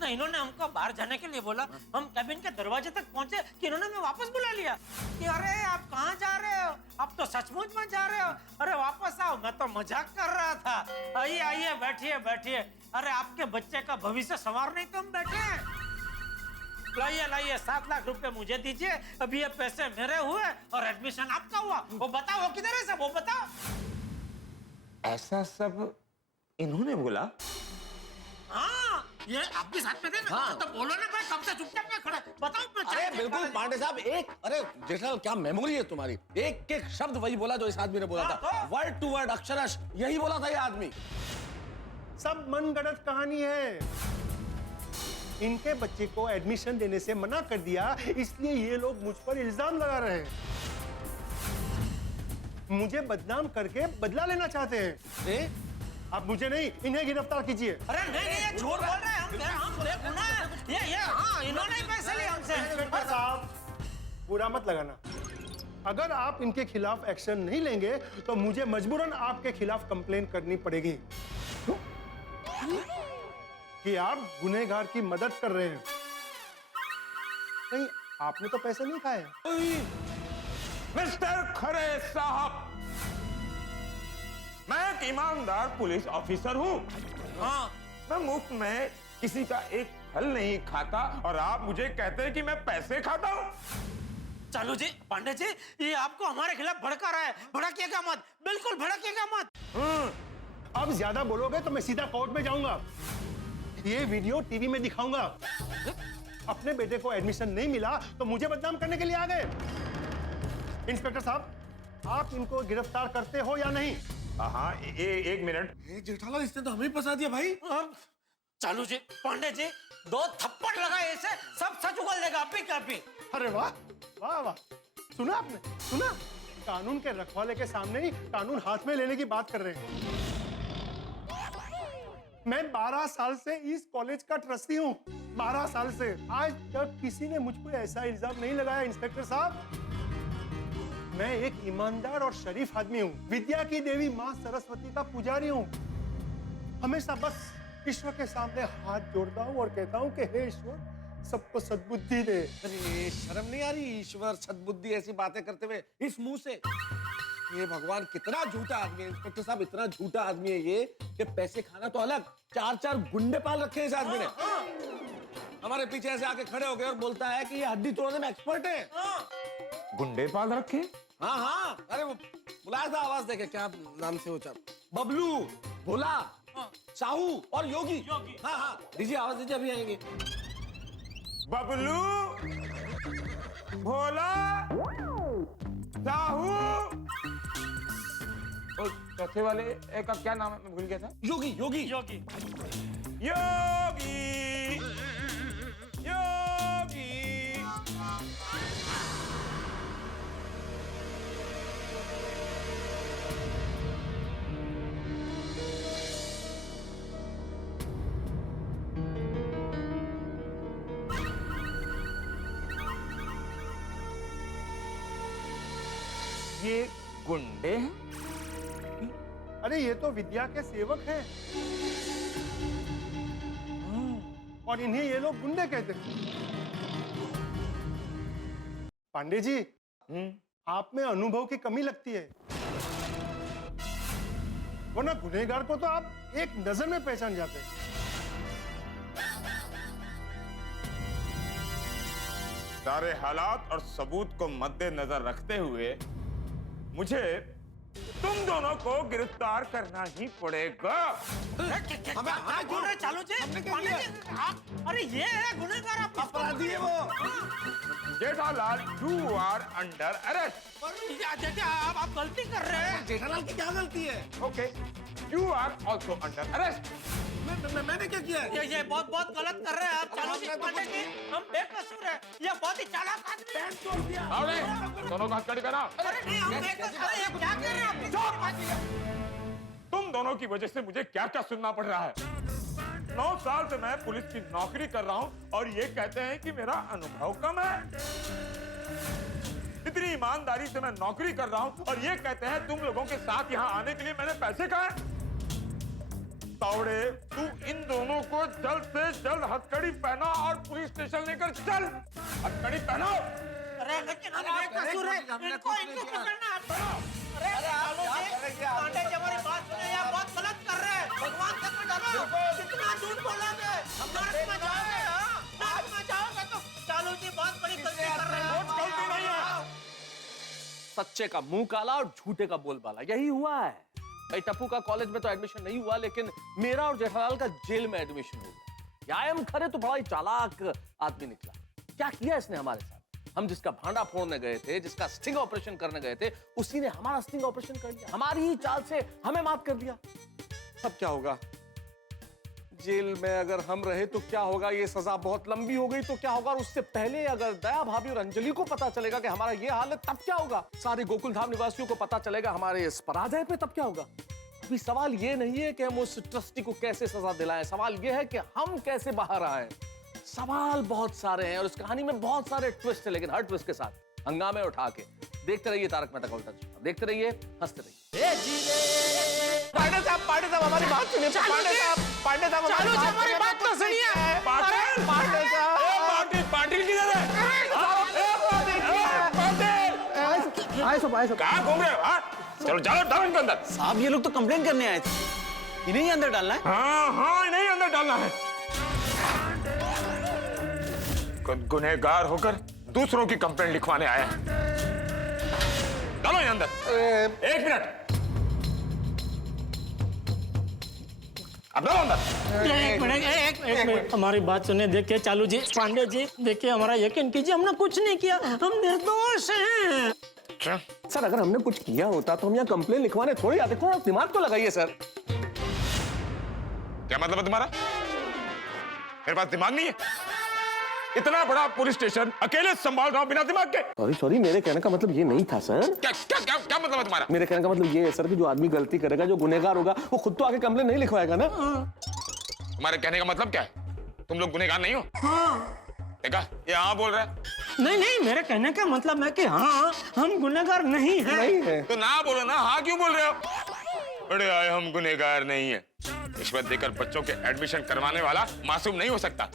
ना इन्होंने हमको बाहर जाने के लिए बोला, हम कैबिन के दरवाजे तक पहुंचे कि इन्होंने हमें वापस बुला लिया कि अरे आप कहाँ जा रहे हो, आप तो सचमुच में जा रहे हो, अरे वापस आओ, मैं तो मजाक कर रहा था। आइए आइए बैठिए बैठिए, अरे आपके बच्चे का भविष्य संवारने तो हम बैठे हैं। लाइए लाइए 7 लाख रुपए मुझे दीजिए, अभी ये पैसे मेरे हुए और एडमिशन आपका हुआ। वो बताओ वो किधर है सब, वो बताओ। ऐसा सब इन्होंने बोला? हाँ, ये आप भी साथ में थे ना? हाँ। तो बोलो ना भाई, कब से चुपचाप में खड़ा, बताओ मैं अरे बिल्कुल पांडे साहब, अरे जेठालाल क्या मेमोरी है तुम्हारी, एक एक शब्द वही बोला जो इस आदमी ने बोला था, वर्ड टू वर्ड अक्षरश यही बोला था ये आदमी। सब मनगढ़ंत कहानी है। इनके बच्चे को एडमिशन देने से मना कर दिया, इसलिए ये लोग मुझ पर इल्जाम लगा रहे हैं। मुझे बदनाम करके बदला लेना चाहते हैं। आप मुझे नहीं, इन्हें गिरफ्तार कीजिए। अरे नहीं नहीं, ये झूठ बोल रहे हैं, हम गुना है। ये हाँ, इन्होंने ही पैसे लिए हमसे। इंस्पेक्टर साहब, बुरा मत लगाना। अगर आप इनके खिलाफ एक्शन नहीं लेंगे तो मुझे मजबूरन आपके खिलाफ कंप्लेन करनी पड़ेगी कि आप गुनहगार की मदद कर रहे हैं। नहीं, आपने तो पैसे नहीं खाए। मिस्टर खरे साहब, मैं एक ईमानदार पुलिस ऑफिसर हूँ। हाँ। मैं मुफ्त में किसी का एक फल नहीं खाता और आप मुझे कहते हैं कि मैं पैसे खाता हूँ। चालू जी, पांडे जी, ये आपको हमारे खिलाफ भड़का रहा है। भड़किएगा मत, बिल्कुल भड़किएगा मत। अब ज्यादा बोलोगे तो मैं सीधा कोर्ट में जाऊंगा, ये वीडियो टीवी में दिखाऊंगा। अपने बेटे को एडमिशन नहीं मिला तो मुझे बदनाम करने के लिए आ गए। इंस्पेक्टर साहब, आप इनको गिरफ्तार करते हो या नहीं? हाँ, एक मिनट। जेठालाल, इसने तो हमें फंसा दिया भाई। चालू जी, पांडे जी, 2 थप्पड़ लगाए इसे, सब सच उगल देगा। आप भी क्या भी? अरे वाह वाह वाह, सुना आपने, सुना? कानून के रखवाले के सामने ही कानून हाथ में लेने की बात कर रहे हैं। मैं 12 साल से इस कॉलेज का ट्रस्टी हूँ, 12 साल से। आज तक किसी ने मुझ पर ऐसा इल्जाम नहीं लगाया। इंस्पेक्टर साहब, मैं एक ईमानदार और शरीफ आदमी हूँ, विद्या की देवी माँ सरस्वती का पुजारी हूँ। हमेशा बस ईश्वर के सामने हाथ जोड़ता हूँ और कहता हूँ कि हे ईश्वर, सबको सद्बुद्धि दे। अरे शर्म नहीं आ रही, ईश्वर सद्बुद्धि ऐसी बातें करते हुए इस मुंह से? ये भगवान, कितना झूठा आदमी है इंस्पेक्टर साहब, इतना झूठा आदमी है ये कि पैसे खाना तो अलग, 4 गुंडे पाल रखे हैं इस आदमी ने। हमारे पीछे ऐसे आके खड़े हो गए और बोलता है कि ये हड्डी तोड़ने में एक्सपर्ट है। गुंडे पाल रखे? हाँ हाँ, अरे वो बुलाया था, आवाज देके, क्या नाम से वो चाप, बबलू, भोला, साहू और योगी। हाँ हाँ, दीजिए आवाज दीजिए, अभी आएंगे। बबलू, भोला, साहू और चौथे वाले का क्या नाम है, मैं भूल गया था। योगी योगी योगी योगी योगी। ये गुंडे हैं? अरे ये तो विद्या के सेवक हैं और इन्हें ये लोग गुंडे कहते हैं। पांडे जी, आप में अनुभव की कमी लगती है, वरना गुनहगार को तो आप एक नजर में पहचान जाते हैं। सारे हालात और सबूत को मद्देनजर रखते हुए मुझे तुम दोनों को गिरफ्तार करना ही पड़ेगा। हमें बोल रहे चालू जी, पांडे जी, आप, अरे ये है गुनहगार, आप अपराधी है वो। Jethalal, you are under arrest. आप गलती कर रहे हैं। जेठालाल की क्या गलती है? Okay, you are also under arrest. मैंने क्या किया? ये बहुत गलत कर रहे हैं आप चालू जी, पांडे जी, हम बेकसूर हैं। ये बहुत ही चालाक आदमी है। तोड़ दिया। दोनों का हथकड़ी पहना। अरे नहीं, हम बेकसूर हैं, ये क्या कर रहे हैं आप? तुम दोनों की वजह से मुझे क्या क्या सुनना पड़ रहा है। 9 साल से मैं पुलिस की नौकरी कर रहा हूं और ये कहते हैं कि मेरा अनुभव कम है। इतनी ईमानदारी से मैं नौकरी कर रहा हूँ और ये कहते हैं तुम लोगों के साथ यहाँ आने के लिए मैंने पैसे कहा। तावड़े, तू इन दोनों को जल्द से जल्द हथकड़ी पहना और पुलिस स्टेशन लेकर चल। हथकड़ी पहनो। अरे लेकिन हमारा कसूर है, इनको पकड़ना है। अरे पांडे जी हमारी बात सुने, आप बहुत गलत कर रहे हैं। भगवान से डरो, कितना झूठ बोलोगे, नर्क में जाओगे, नर्क में जाओगे तो चालू जी बहुत बड़ी गलती कर रहे हैं। गलती नहीं है। सच्चे का मुंह काला और झूठे का बोलबाला, यही हुआ है। भाई टप्पू का कॉलेज में तो एडमिशन नहीं हुआ, लेकिन मेरा और जेठालाल का जेल में एडमिशन हो गया। आईएम खरे तो बड़ा ही चालाक आदमी निकला। क्या किया इसने हमारे साथ? हम जिसका भांडा फोड़ने गए थे, जिसका स्टिंग ऑपरेशन करने गए थे, उसी ने हमारा स्टिंग ऑपरेशन कर दिया। हमारी ही चाल से हमें माफ कर दिया। अब क्या होगा? जेल में अगर हम रहे तो क्या होगा? ये सजा बहुत लंबी हो गई तो क्या होगा? और उससे पहले अगर दया भाभी और अंजलि को पता चलेगा कि हमारा ये हाल है, तब क्या होगा? सारे गोकुल धाम निवासियों को पता चलेगा हमारे इस पराजय पे, तब क्या होगा? अभी सवाल ये नहीं है कि हम उस ट्रस्टी को कैसे सजा दिलाएं, सवाल ये है कि हम कैसे बाहर आए। सवाल बहुत सारे हैं और इस कहानी में बहुत सारे ट्विस्ट है, लेकिन हर ट्विस्ट के साथ हंगामे उठा के देखते रहिए तारक मेहता का उल्टा चश्मा। देखते रहिए, हंसते रहिए। पांडे साहब हमारी बात सुनिए। पांडे साहब हमारी बात तो सुनिए। पाटिल किधर है? आए सब कहाँ घूम रहे हो? चलो चलो डालो इनको अंदर। साहब ये लोग तो कंप्लेन करने आए थे, इन्हें ही अंदर डालना है। हाँ इन्हें ही अंदर डालना है। गुनहगार होकर दूसरों की कंप्लेंट लिखवाने आया है। डालो इन्हें अंदर। एक मिनट, अब डालो अंदर। एक मिनट हमारी बात सुने। देखिए चालू जी, पांडे जी, देखिए हमारा यकीन कीजिए, हमने कुछ नहीं किया, हम निर्दोष हैं। सर अगर हमने कुछ किया होता तो हम यहाँ कंप्लेन लिखवाने थोड़ी आते। थोड़ा दिमाग तो लगाइए सर। क्या मतलब है तुम्हारा? मेरे पास दिमाग नहीं है? इतना बड़ा पुलिस स्टेशन अकेले संभाल रहा हूं बिना दिमाग के। सॉरी मेरे कहने का मतलब ये नहीं था सर। क्या मतलब है तुम्हारा? मेरे कहने का मतलब ये है सर कि जो आदमी गलती करेगा, जो गुनहगार होगा, वो खुद तो आके कंप्लेन नहीं लिखवाएगा ना। तुम्हारे कहने का मतलब क्या है? तुम लोग गुनहगार नहीं हो? देखा, ये हाँ बोल रहा है। नहीं, मेरे कहने का मतलब है कि हाँ हम गुनहगार नहीं हैं। तो ना बोलो ना, हाँ क्यों बोल रहे हो? बड़े आए, हम गुनहगार नहीं है। रिश्वत देकर बच्चों के एडमिशन करवाने वाला मासूम नहीं हो सकता।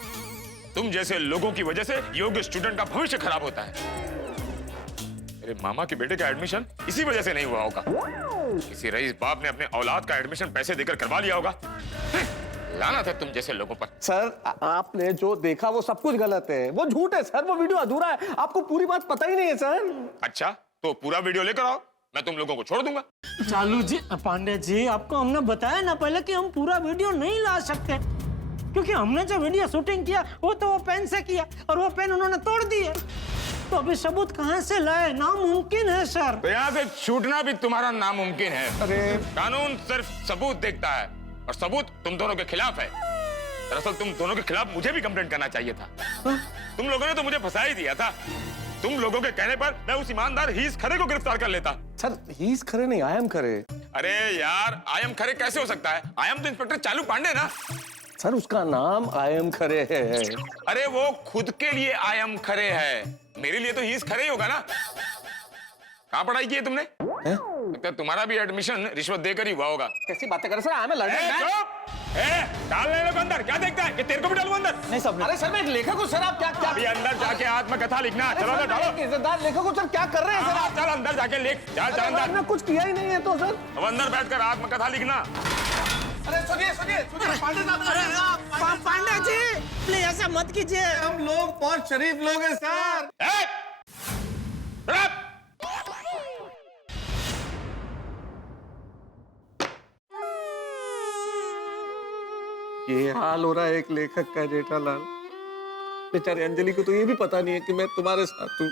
तुम जैसे लोगों की वजह से योग्य स्टूडेंट का भविष्य खराब होता है। मेरे मामा के बेटे का एडमिशन इसी वजह से नहीं हुआ होगा। किसी रईस बाप ने अपने औलाद का एडमिशन पैसे देकर करवा लिया होगा। लानत है तुम जैसे लोगों पर। सर आपने जो देखा वो सब कुछ गलत है, वो झूठ है सर, वो वीडियो अधूरा है। आपको पूरी बात पता ही नहीं है सर। अच्छा तो पूरा वीडियो लेकर आओ, मैं तुम लोगों को छोड़ दूंगा। चालू जी, पांडे जी, आपको हमने बताया ना पहले कि हम पूरा वीडियो नहीं ला सकते, क्योंकि हमने जो वीडियो शूटिंग किया वो तो वो पेन से किया और वो पेन उन्होंने तोड़ दिए। तो अभी सबूत कहाँ से लाए? नामुमकिन है सर। तो यहाँ से छूटना भी तुम्हारा नामुमकिन है। अरे कानून सिर्फ सबूत देखता है और सबूत तुम दोनों के खिलाफ है। दरअसल तुम दोनों के खिलाफ मुझे भी कंप्लेंट करना चाहिए था। तुम लोगों ने तो मुझे फंसा ही दिया था। तुम लोगों के कहने पर मैं उस ईमानदार हीस खरे को गिरफ्तार कर लेता। सर हीस खरे नहीं, आयम खरे। अरे यार, आयम खरे कैसे हो सकता है? आयम तो इंस्पेक्टर चालू पांडे ना। सर उसका नाम आयम खरे है। अरे वो खुद के लिए आयम खरे है, मेरे लिए तो हीस खरे ही होगा ना। कहाँ पढ़ाई की है तुमने? तो तुम्हारा भी एडमिशन रिश्वत देकर ही हुआ होगा। कैसी बातें कर रहे sir? I am a learner. डाल ले लोग अंदर। क्या देखता है कि तेरे को भी डालूं अंदर? नहीं सब। अरे सर मैं एक लेखक हूँ सर, आप क्या अभी अंदर जाके आत्मकथा लिखना। चलो अंदर डालो। इज्जतदार लेखक हूँ सर, क्या कर रहे हैं सर आप? चल अंदर जाके लिख। चल अंदर। मैंने कुछ किया ही नहीं है तो सर। अब अंदर बैठकर आत्मकथा लिखना। अरे सुनिए पांडे साहब। पांडे जी प्लीज ऐसा मत कीजिए, हम लोग बहुत शरीफ लोग हैं सर। ये हाल हो रहा है एक लेखक का जेठालाल। बेचारे अंजलि को तो ये भी पता नहीं है कि मैं तुम्हारे साथ हूँ,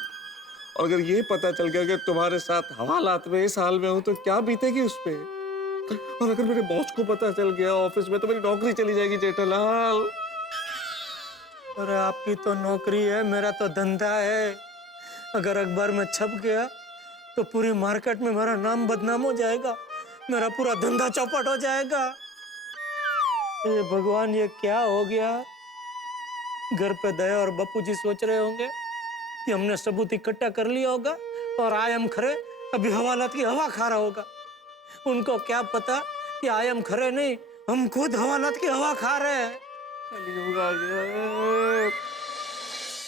और अगर ये पता चल गया कि तुम्हारे साथ हवालात में इस हाल में हूँ तो क्या बीतेगी उस पे। और अगर मेरे बॉस को पता चल गया ऑफिस में तो मेरी नौकरी चली जाएगी जेठालाल। अरे आपकी तो नौकरी है, मेरा तो धंधा है। अगर अखबार में छप गया तो पूरी मार्केट में मेरा नाम बदनाम हो जाएगा, मेरा पूरा धंधा चौपट हो जाएगा। ये भगवान ये क्या हो गया? घर पे दया और बापूजी सोच रहे होंगे कि हमने सबूत इकट्ठा कर लिया होगा और आयम खरे अभी हवालात की हवा खा रहा होगा। उनको क्या पता कि आयम खरे नहीं, हम खुद हवालात की हवा खा रहे हैं। कलयुग आ गया।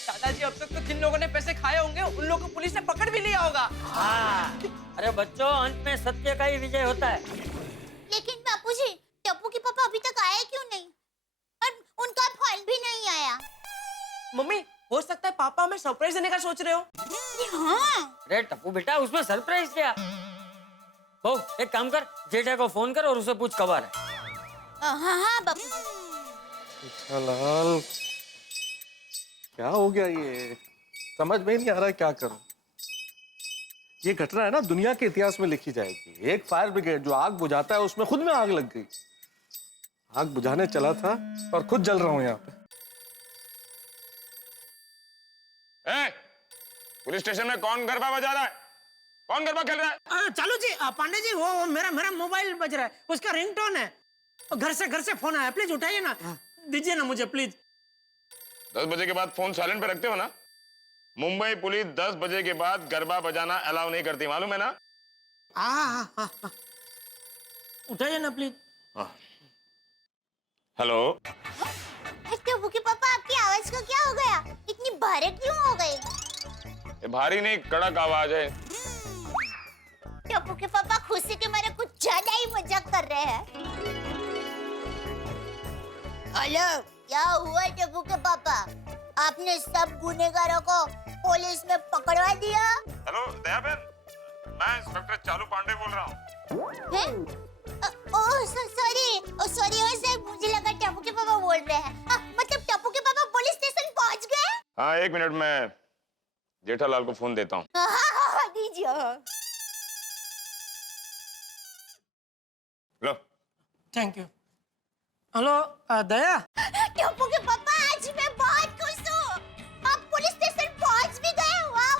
दादाजी अब तक तो जिन लोगों ने पैसे खाए होंगे उन लोगों को पुलिस ने पकड़ भी लिया होगा। हाँ। अरे बच्चों, अंत में सत्य का ही विजय होता है। लेकिन बापूजी, टप्पू के पापा अभी तक आए क्यों नहीं? और उनका फोन भी नहीं आया। मम्मी, हो सकता है पापा हमें सरप्राइज देने का सोच रहे हो। हाँ। अरे टप्पू बेटा, उसमें सरप्राइज क्या? बहू, एक काम कर, जेठा को फोन कर और उसे पूछ कब आ रहा है। हाँ बापू। लाल, क्या हो गया ये? समझ में नहीं आ रहा क्या करूं। ये घटना है ना, दुनिया के इतिहास में लिखी जाएगी। एक फायर ब्रिगेड जो आग बुझाता है, उसमें खुद में आग लग गई। आग बुझाने चला था और खुद जल रहा हूं यहाँ पे। पुलिस स्टेशन में कौन गरबा बजा रहा है? कौन गरबा खेल रहा है? चालू जी, पांडे जी, वो मेरा मोबाइल बज रहा है, उसका रिंगटोन है। घर से फोन आया, प्लीज उठाइए ना, दीजिए ना मुझे प्लीज। 10 बजे के बाद फोन साइलेंट पे रखते हो ना? मुंबई पुलिस 10 बजे के बाद गरबा बजाना अलाउ नहीं करती, मालूम है ना? हाँ। उठाइए ना प्लीज। हेलो। टप्पू के पापा, आपकी आवाज को क्या हो गया? इतनी भारी क्यों हो गई? ये भारी नहीं, कड़क आवाज है। टप्पू के पापा खुशी के मारे कुछ ज्यादा ही मजाक कर रहे हैं। हेलो, क्या हुआ टप्पू के पापा? आपने सब गुनहगारों को पुलिस में पकड़वा दिया? हेलो दया बहन, मैं इंस्पेक्टर चालू पांडे बोल रहा हूँ। हैं? ओह सॉरी सर, मुझे लगा टप्पू के पापा बोल रहे हैं। मतलब टप्पू के पापा पुलिस स्टेशन पहुंच गए? हाँ, 1 मिनट में जेठालाल को फोन देता हूँ। हाँ, दीजिए। लो। Thank you. Hello Daya. Tappu के पापा, आज मैं बहुत खुश हूँ। आप पुलिस स्टेशन पहुंच भी गए। वाह।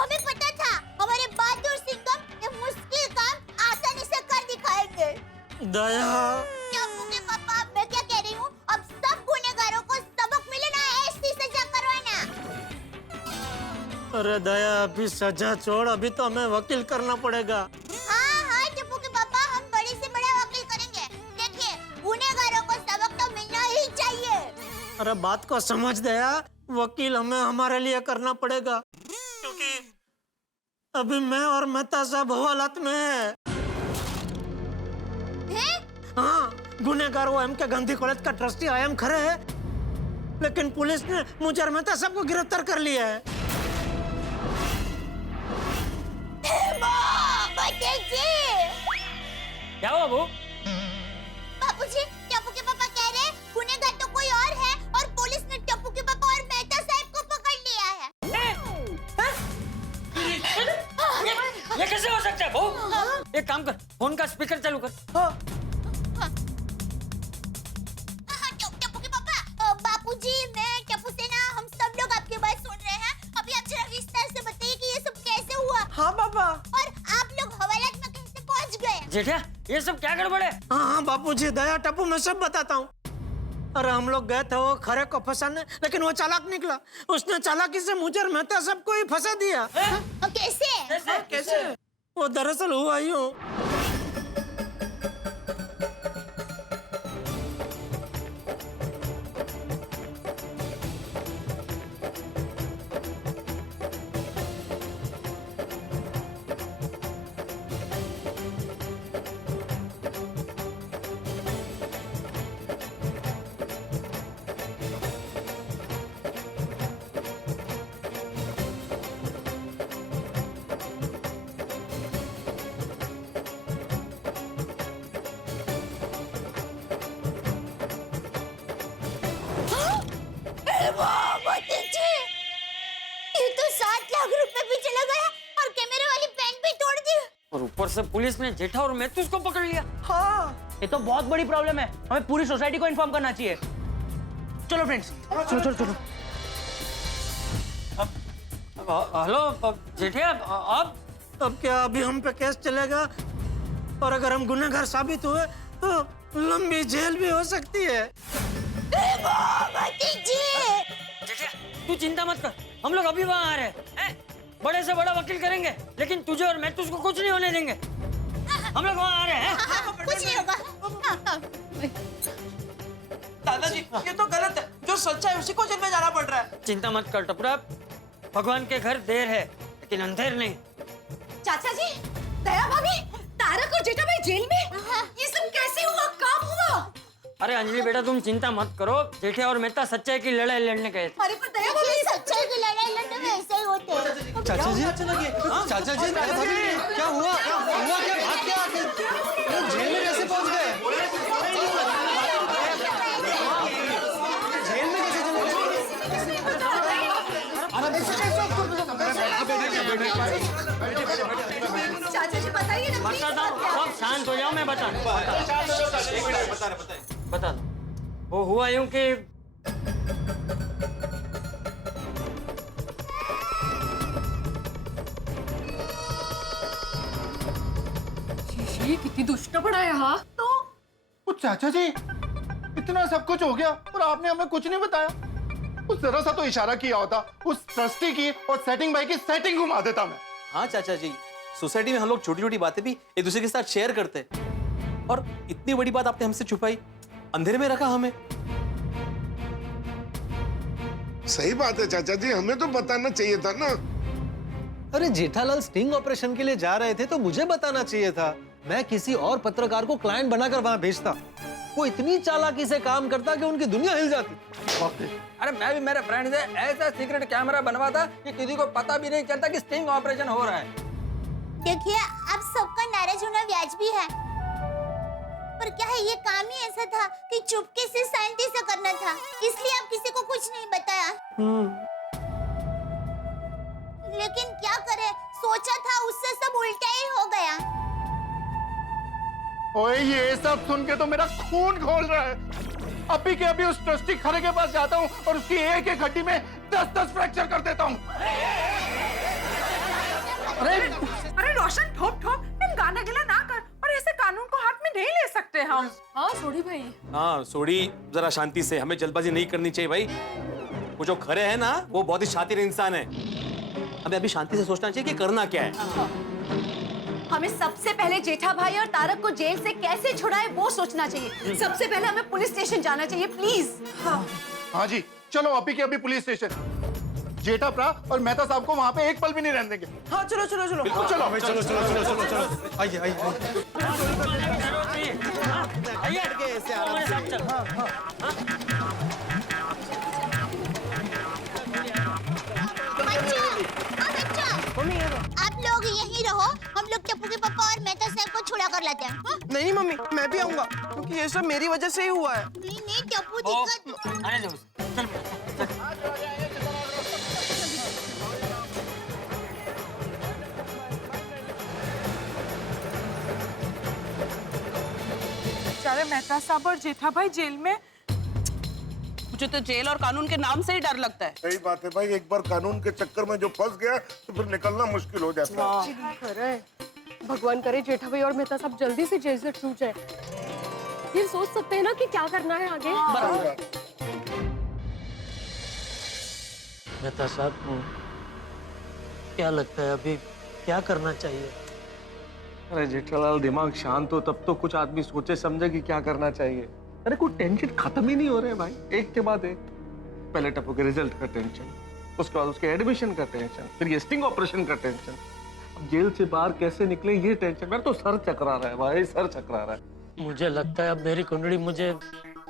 हमें पता था हमारे बहादुर सिंघम ये मुश्किल काम आसानी से कर दिखाएंगे। दया। टप्पू के पापा, मैं क्या कह रही हूँ, अब सब गुनहगारों को सबक मिले ना, ऐसी सजा करवाना। अरे दया, अभी सजा छोड़, अभी तो हमें वकील करना पड़ेगा। हाँ टप्पू के पापा, हम बड़े से बड़ा वकील करेंगे। देखिए, गुनहगारों को सबक तो मिलना ही चाहिए। अरे बात को समझ दया, वकील हमें हमारे लिए करना पड़ेगा, क्योंकि अभी मैं और मेहता साहब हवालात में है। हाँ, गुनहगार वो एमके गांधी कॉलेज का ट्रस्टी आयम खरे है, लेकिन पुलिस ने मुझे और मेहता साहब को गिरफ्तार कर लिया है। क्या हुआ वो? बापूजी, टप्पू के पापा कह रहे हैं गुनहगार तो कोई और है और पुलिस ने टप्पू के पापा और मेहता साहब को पकड़ लिया है। ये कैसे हो सकता है वो? एक काम कर, फोन का स्पीकर चालू कर। टप्पू के पापा, बापूजी, मैं टप्पू से ना, हम सब लोग आपकी बात सुन रहे हैं। अभी आप जरा विस्तार से बताइए कि ये सब कैसे हुआ। हाँ पापा। और आप लोग हवालात में कैसे पहुंच गए? जेठा, ये सब क्या गड़बड़ है? हाँ बापूजी, दया, टप्पू, मैं सब बताता हूँ। अरे हम लोग गए थे वो खरे को फंसाने, लेकिन वो चालाक निकला। उसने चालाकी से मुझे और मेहता सबको ही फंसा दिया। कैसे? वो दरअसल हुआ यूं। ये तो 7 लाख रुपए भी चला गया और कैमरे वाली पेन भी तोड़ दी। और ऊपर से पुलिस ने जेठा और मेहतूस को पकड़ लिया। हाँ, ये तो बहुत बड़ी प्रॉब्लम है। हमें पूरी सोसाइटी को इन्फॉर्म करना चाहिए। चलो फ्रेंड्स, चलो। हेलो जेठा, अब क्या अभी हम पे केस चलेगा, और अगर हम गुनहगार साबित हुए तो लंबी जेल भी हो सकती है। जेठा, तू चिंता मत कर, हम लोग अभी वहाँ आ रहे हैं। बड़े से बड़ा वकील करेंगे, लेकिन तुझे और मैं तुझको कुछ नहीं होने देंगे। हम लोग वहाँ आ रहे हैं। कुछ नहीं होगा। दादाजी ये तो गलत है, जो सच्चा है उसी को जेल में जाना पड़ रहा है। चिंता मत कर टपरा, भगवान के घर देर है लेकिन अंधेर नहीं। चाचा जी, दया भाभी, तारक और जेठा भाई जेल में? ये सब कैसे हुआ? काम हुआ? अरे अंजलि बेटा तुम चिंता मत करो, जेठे और मेहता सच्चाई की लड़ाई लड़ने गए थे। अरे पर दया भाभी, सच्चाई की लड़ाई लड़ने में ऐसे ही होते हैं। चाचा जी, चाचा जी, क्या हुआ? हुआ क्या? भाग क्या आते? जेल में कैसे पहुंच गए? जेल में कैसे चले गए? चाचा जी बताइए ना। बताता हूँ, सब शांत हो जाओ, मैं बता बता दो। वो हुआ यूं कि ये कितनी दुष्ट पड़ा है। हाँ तो चाचा जी, इतना सब कुछ हो गया और आपने हमें कुछ नहीं बताया। उस जरा सा तो इशारा किया होता, उस ट्रस्टी की और सेटिंग भाई की सेटिंग घुमा देता मैं। हाँ चाचा जी, सोसाइटी में हम लोग छोटी छोटी बातें भी एक दूसरे के साथ शेयर करते, और इतनी बड़ी बात आपने हमसे छुपाई, अंधेरे में रखा हमें। सही बात है चाचा जी, हमें तो बताना चाहिए था ना। अरे जेठालाल स्टिंग ऑपरेशन के लिए जा रहे थे तो मुझे बताना चाहिए था। मैं किसी और पत्रकार को क्लाइंट बनाकर वहां भेजता। वो इतनी चालाकी से काम करता कि उनकी दुनिया हिल जाती। अरे मैं भी मेरे फ्रेंड से ऐसा सीक्रेट कैमरा बनवाता कि किसी को पता भी नहीं चलता कि स्टिंग ऑपरेशन हो रहा है। देखिए, आप सबका नाराज होना वाजिबी है, पर क्या है, ये काम ही ऐसा था कि चुपके से शांति से करना था, इसलिए आप किसी को कुछ नहीं बताया। लेकिन क्या करे, सोचा था उससे सब उल्टा ही हो गया। ओए, ये सब सुन के तो मेरा खून खौल रहा है। अभी के अभी उस ट्रस्टी खरे के पास जाता हूँ और उसकी एक एक हड्डी में 10-10 फ्रैक्चर कर देता हूँ। अरे रोशन, ठोक ठोक, तुम गाना गिला ना कर, और ऐसे कानून को हाथ में नहीं ले सकते हम। हाँ सोडी भाई। हाँ सोडी, जरा शांति से, हमें जल्दबाजी नहीं करनी चाहिए भाई। वो जो खरे है ना, वो बहुत ही शातिर इंसान है। हमें अभी शांति से सोचना चाहिए कि करना क्या है। हमें सबसे पहले जेठा भाई और तारक को जेल से कैसे छुड़ाए वो सोचना चाहिए। सबसे पहले हमें पुलिस स्टेशन जाना चाहिए, प्लीज। हाँ जी, चलो अभी के अभी पुलिस स्टेशन। जेठा प्रा और मेहता साहब को वहाँ पे एक पल भी नहीं रहने देंगे। हाँ चलो चलो चलो बिल्कुल चलो। चलो चलो चलो चलो चलो, आइए आइए। आप लोग यहीं रहो, हम लोग टप्पू के पापा और मेहता साहब को छुड़ा कर लाते हैं। हाँ? नहीं मम्मी, मैं भी आऊंगा, क्योंकि ये सब मेरी वजह से ही हुआ है। नहीं टप्पू दिक्कत। आने दो, चल बेचारे मेहता साहब और जेठा भाई जेल में। मुझे तो जेल और कानून के नाम से ही डर लगता है। सही बात है भाई, एक बार कानून के चक्कर में जो फंस गया तो फिर निकलना मुश्किल हो जाता है। भगवान करे जेठा भाई और मेहता साहब जल्दी से जेल से छूट जाए। फिर सोच सकते हैं ना कि क्या करना है आगे। मेहता साहब, क्या लगता है अभी क्या करना चाहिए? अरे जेठालाल, दिमाग शांत हो तब तो कुछ आदमी सोचे समझे कि क्या करना चाहिए। अरे कोई टेंशन खत्म ही नहीं हो रहे भाई, एक के बाद एक। पहले टप्पू के रिजल्ट का टेंशन, उसके बाद उसके एडमिशन का टेंशन, फिर ये स्टिंग ऑपरेशन का टेंशन, अब जेल से बाहर कैसे निकले ये टेंशन। मेरा तो सर चकरा रहा है भाई, सर चकरा रहा है। मुझे लगता है अब मेरी कुंडली मुझे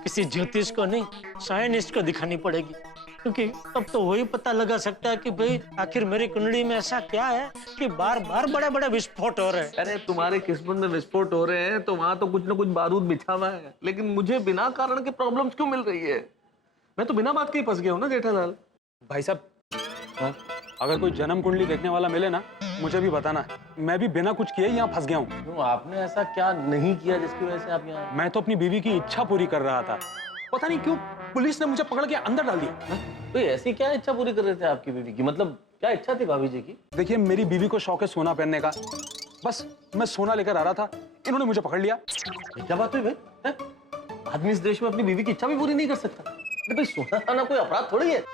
किसी ज्योतिष को नहीं, साइंटिस्ट को दिखानी पड़ेगी, क्योंकि तब तो वही पता लगा सकता है कि भाई आखिर मेरी कुंडली में ऐसा क्या है कि बार बार बड़े बड़े विस्फोट हो रहे हैं। अरे तुम्हारे किस्मत में विस्फोट हो रहे हैं तो वहां तो कुछ ना कुछ बारूद बिछा हुआ है, लेकिन मुझे बिना कारण के प्रॉब्लम्स क्यों मिल रही है? मैं तो बिना बात के ही फंस गया हूँ ना जेठालाल। भाई साहब, अगर कोई जन्म कुंडली देखने वाला मिले ना, मुझे भी बताना। मैं भी बिना कुछ किए यहाँ फंस गया हूँ। क्यों, आपने ऐसा क्या नहीं किया जिसकी वजह से आप यहाँ? मैं तो अपनी बीवी की इच्छा पूरी कर रहा था, पता नहीं क्यों पुलिस ने मुझे पकड़ के अंदर डाल दिया। तो ऐसी क्या इच्छा पूरी कर रहे थे आपकी बीवी की? मतलब क्या इच्छा थी भाभी जी की? देखिए, मेरी बीवी को शौक है सोना पहनने का, बस मैं सोना लेकर आ रहा था, इन्होंने मुझे पकड़ लिया। क्या बात हुई भाई? आदमी इस देश में अपनी बीवी की इच्छा भी पूरी नहीं कर सकता? अरे भाई, सोना खाना कोई अपराध थोड़ी है।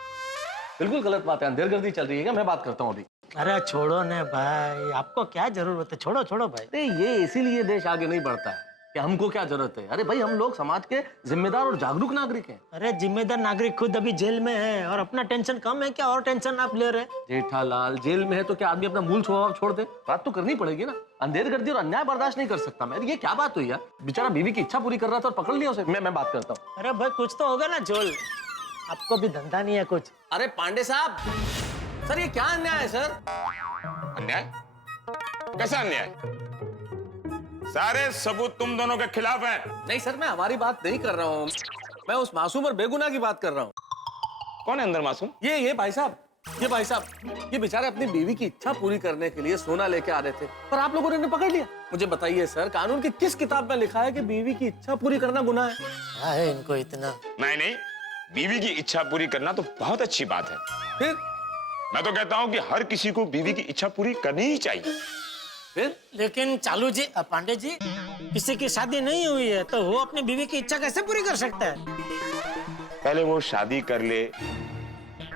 बिल्कुल गलत बात है, अंधेरगर्दी चल रही है क्या? मैं बात करता हूँ अभी। अरे छोड़ो ना भाई, आपको क्या जरूरत है, छोड़ो छोड़ो भाई। अरे ये इसीलिए देश आगे नहीं बढ़ता है कि हमको क्या जरूरत है। अरे भाई हम लोग समाज के जिम्मेदार और जागरूक नागरिक हैं। अरे जिम्मेदार नागरिक खुद अभी जेल में है और अपना टेंशन कम है क्या, और टेंशन आप ले रहे हैं? जेठालाल जेल में है तो क्या आदमी अपना मूल स्वभाव छोड़ दे? बात तो करनी पड़ेगी ना। अंधेरगर्दी और अन्याय बर्दाश्त नहीं कर सकता मैं। ये क्या बात हुई यार? बेचारा बीवी की इच्छा पूरी कर रहा था और पकड़ लिया उसे। मैं बात करता हूँ। अरे भाई कुछ तो होगा ना जोल, आपको भी धंधा नहीं है कुछ। अरे पांडे साहब, सर ये क्या अन्याय है सर? अन्याय? कैसा अन्याय? सारे सबूत तुम दोनों के खिलाफ हैं। नहीं सर, मैं हमारी बात नहीं कर रहा हूँ, मैं उस मासूम और बेगुनाह की बात कर रहा हूँ। कौन है अंदर मासूम? ये भाई साहब, ये भाई साहब, ये बेचारे अपनी बीवी की इच्छा पूरी करने के लिए सोना लेके आ रहे थे, पर आप लोगों ने इन्हें पकड़ लिया। मुझे बताइए सर, कानून की किस किताब में लिखा है कि बीवी की इच्छा पूरी करना गुनाह है? क्या है इनको इतना? नहीं, बीवी की इच्छा पूरी करना तो बहुत अच्छी बात है। फिर मैं तो कहता हूँ कि हर किसी को बीवी की इच्छा पूरी करनी ही चाहिए। फिर लेकिन चालू जी, पांडे जी, किसी की शादी नहीं हुई है तो वो अपनी बीवी की इच्छा कैसे पूरी कर सकता है? पहले वो शादी कर ले,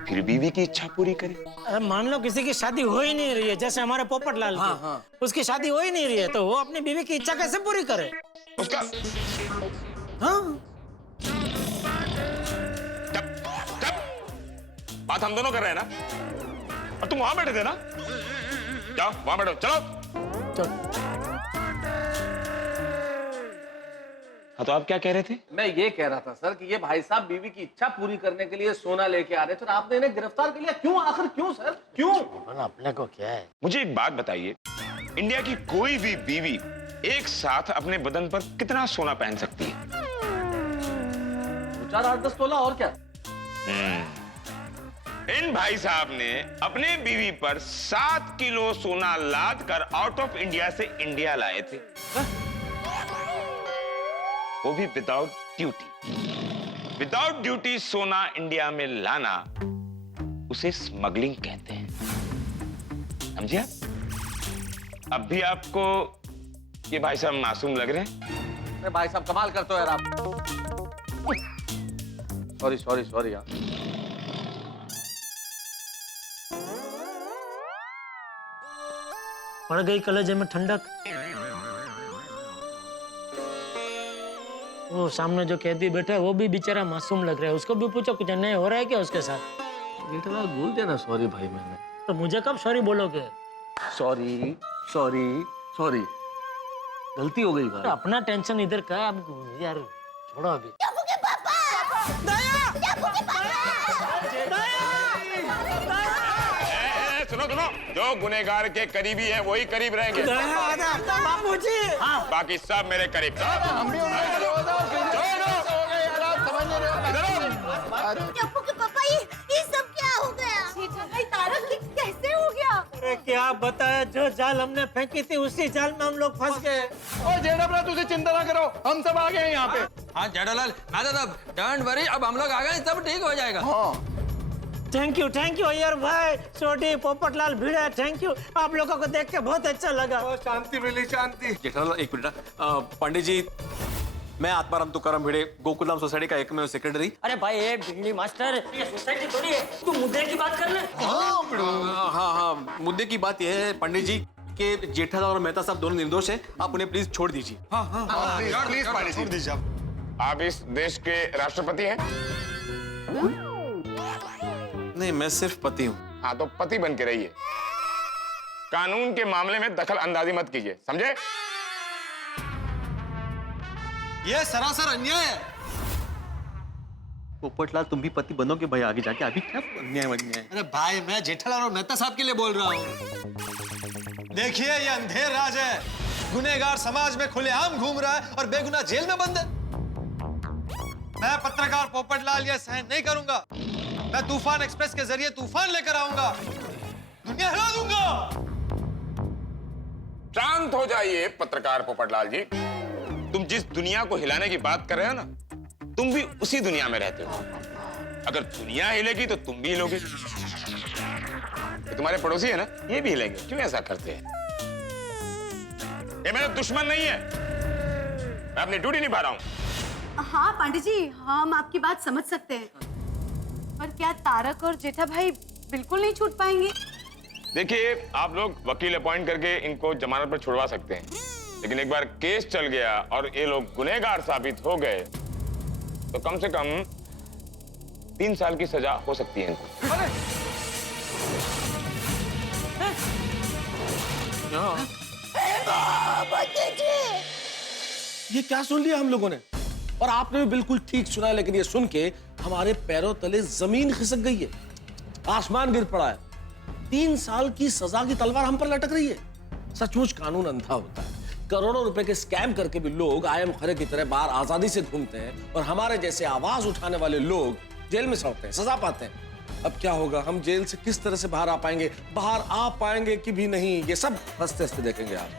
फिर बीवी की इच्छा पूरी करे। मान लो किसी की शादी हो ही नहीं रही है, जैसे हमारे पोपटलाल की, उसकी शादी हो ही नहीं रही है तो वो अपनी बीवी की इच्छा कैसे पूरी करे? उसका बात हम दोनों कर रहे हैं ना, और तुम वहां बैठे थे ना? जाओ वहां बैठो, चलो। हाँ तो आप क्या कह रहे थे? मैं ये कह रहा था सर कि ये भाई साहब बीवी की इच्छा पूरी करने के लिए सोना लेके आ रहे थे और आपने इन्हें गिरफ्तार कर लिया। क्यों? आखिर क्यों सर, क्यों? अपने को क्या है? मुझे एक बात बताइए, इंडिया की कोई भी बीवी एक साथ अपने बदन पर कितना सोना पहन सकती है? 4, 8, 10 तोला और क्या? इन भाई साहब ने अपने बीवी पर 7 किलो सोना लाद कर आउट ऑफ इंडिया से इंडिया लाए थे, वो भी विदाउट ड्यूटी। विदाउट ड्यूटी सोना इंडिया में लाना उसे स्मगलिंग कहते हैं, समझे आप? अब भी आपको ये भाई साहब मासूम लग रहे हैं? अरे भाई साहब कमाल करते हो यार आप। सॉरी यार। पड़ गई कलेजे में ठंडक। वो सामने जो कैदी बैठा है वो भी बेचारा मासूम लग रहा है, उसको भी पूछो कुछ अन्याय हो रहा है क्या उसके साथ? जेठालाल बोल देना सॉरी भाई। मैंने तो मुझे कब सॉरी बोलोगे? सॉरी, गलती हो गई भाई। अपना टेंशन इधर का, अब यार छोड़ो अभी। सुनो, जो गुनहगार के करीबी है वही करीब रहेंगे। बाबूजी, बाकी सब मेरे करीब। टप्पू के पापा, ये सब क्या हो गया? भाई तारक कैसे हो गया? अरे क्या बताया, जो जाल हमने फेंकी थी उसी जाल में हम लोग फंस गए। ओ जेठालाल, तुझे चिंता ना करो, हम सब आ गए हैं यहाँ पे। हाँ जेठालाल, डोंट वरी, अब हम लोग आ गए, सब ठीक हो जाएगा। थैंक यू अय्यर भाई, छोटी, पोपटलाल, भिड़ा, थैंक यू। आप लोगों को देख के बहुत अच्छा लगा। शांति मिली, शांति। जेठालाल एक मिनट, पंडित जी, मैं आत्माराम तुकाराम भिड़े, गोकुलधाम सोसाइटी का एकमेव सेक्रेटरी। अरे भाई ये भिंडी मास्टर, ये सोसाइटी थोड़ी है, तू मुद्दे की बात कर ले। हाँ, मुद्दे की बात यह है पंडित जी कि जेठालाल और मेहता साहब दोनों निर्दोष हैं, आप उन्हें प्लीज छोड़ दीजिए। प्लीज छोड़ दीजिए। आप इस देश के राष्ट्रपति हैं? नहीं, मैं सिर्फ पति हूँ। हाँ तो पति बन के रहिए, कानून के मामले में दखल अंदाजी मत कीजिए, समझे? ये सरासर अन्याय है। पोपटलाल, तुम भी पति बनोगे भाई आगे जाके, अभी क्या अन्याय? अरे भाई, मैं जेठालाल और मेहता साहब के लिए बोल रहा हूँ। देखिए, ये अंधेर राज है, गुनहगार समाज में खुलेआम घूम रहा है और बेगुनाह जेल में बंद है। मैं पत्रकार पोपटलाल ये सहन नहीं करूंगा। मैं तूफान एक्सप्रेस के जरिए तूफान लेकर आऊंगा, दुनिया हिला दूंगा। शांत हो जाइए पत्रकार पोपटलाल जी, तुम जिस दुनिया को हिलाने की बात कर रहे हो ना, तुम भी उसी दुनिया में रहते हो। अगर दुनिया हिलेगी तो तुम भी हिलोगे। ये तुम्हारे पड़ोसी है ना, ये भी हिलेंगे। क्यों ऐसा करते हैं? ये मेरा दुश्मन नहीं है, मैं अपनी ड्यूटी निभा रहा हूं। हाँ पांडे जी, हम आपकी बात समझ सकते हैं, पर क्या तारक और जेठा भाई बिल्कुल नहीं छूट पाएंगे? देखिए, आप लोग वकील अपॉइंट करके इनको जमानत पर छुड़वा सकते हैं, लेकिन एक बार केस चल गया और ये लोग गुनहगार साबित हो गए तो कम से कम 3 साल की सजा हो सकती है इनको। ये क्या सुन लिया हम लोगों ने? और आपने भी बिल्कुल ठीक सुना है, लेकिन ये सुन के हमारे पैरों तले जमीन खिसक गई है, आसमान गिर पड़ा है। 3 साल की सजा की तलवार हम पर लटक रही है। सचमुच कानून अंधा होता है। करोड़ों रुपए के स्कैम करके भी लोग आयम खरे की तरह बाहर आजादी से घूमते हैं और हमारे जैसे आवाज उठाने वाले लोग जेल में सड़ते हैं, सजा पाते हैं। अब क्या होगा? हम जेल से किस तरह से बाहर आ पाएंगे? बाहर आ पाएंगे कि भी नहीं, ये सब हंसते हंसते देखेंगे आप।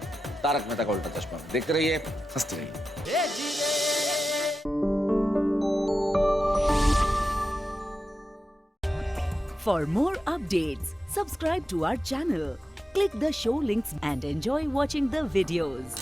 तारक मेहता का उल्टा चश्मा देखते रहिए, हंसते रहिए। For more updates, subscribe to our channel, click the show links and enjoy watching the videos.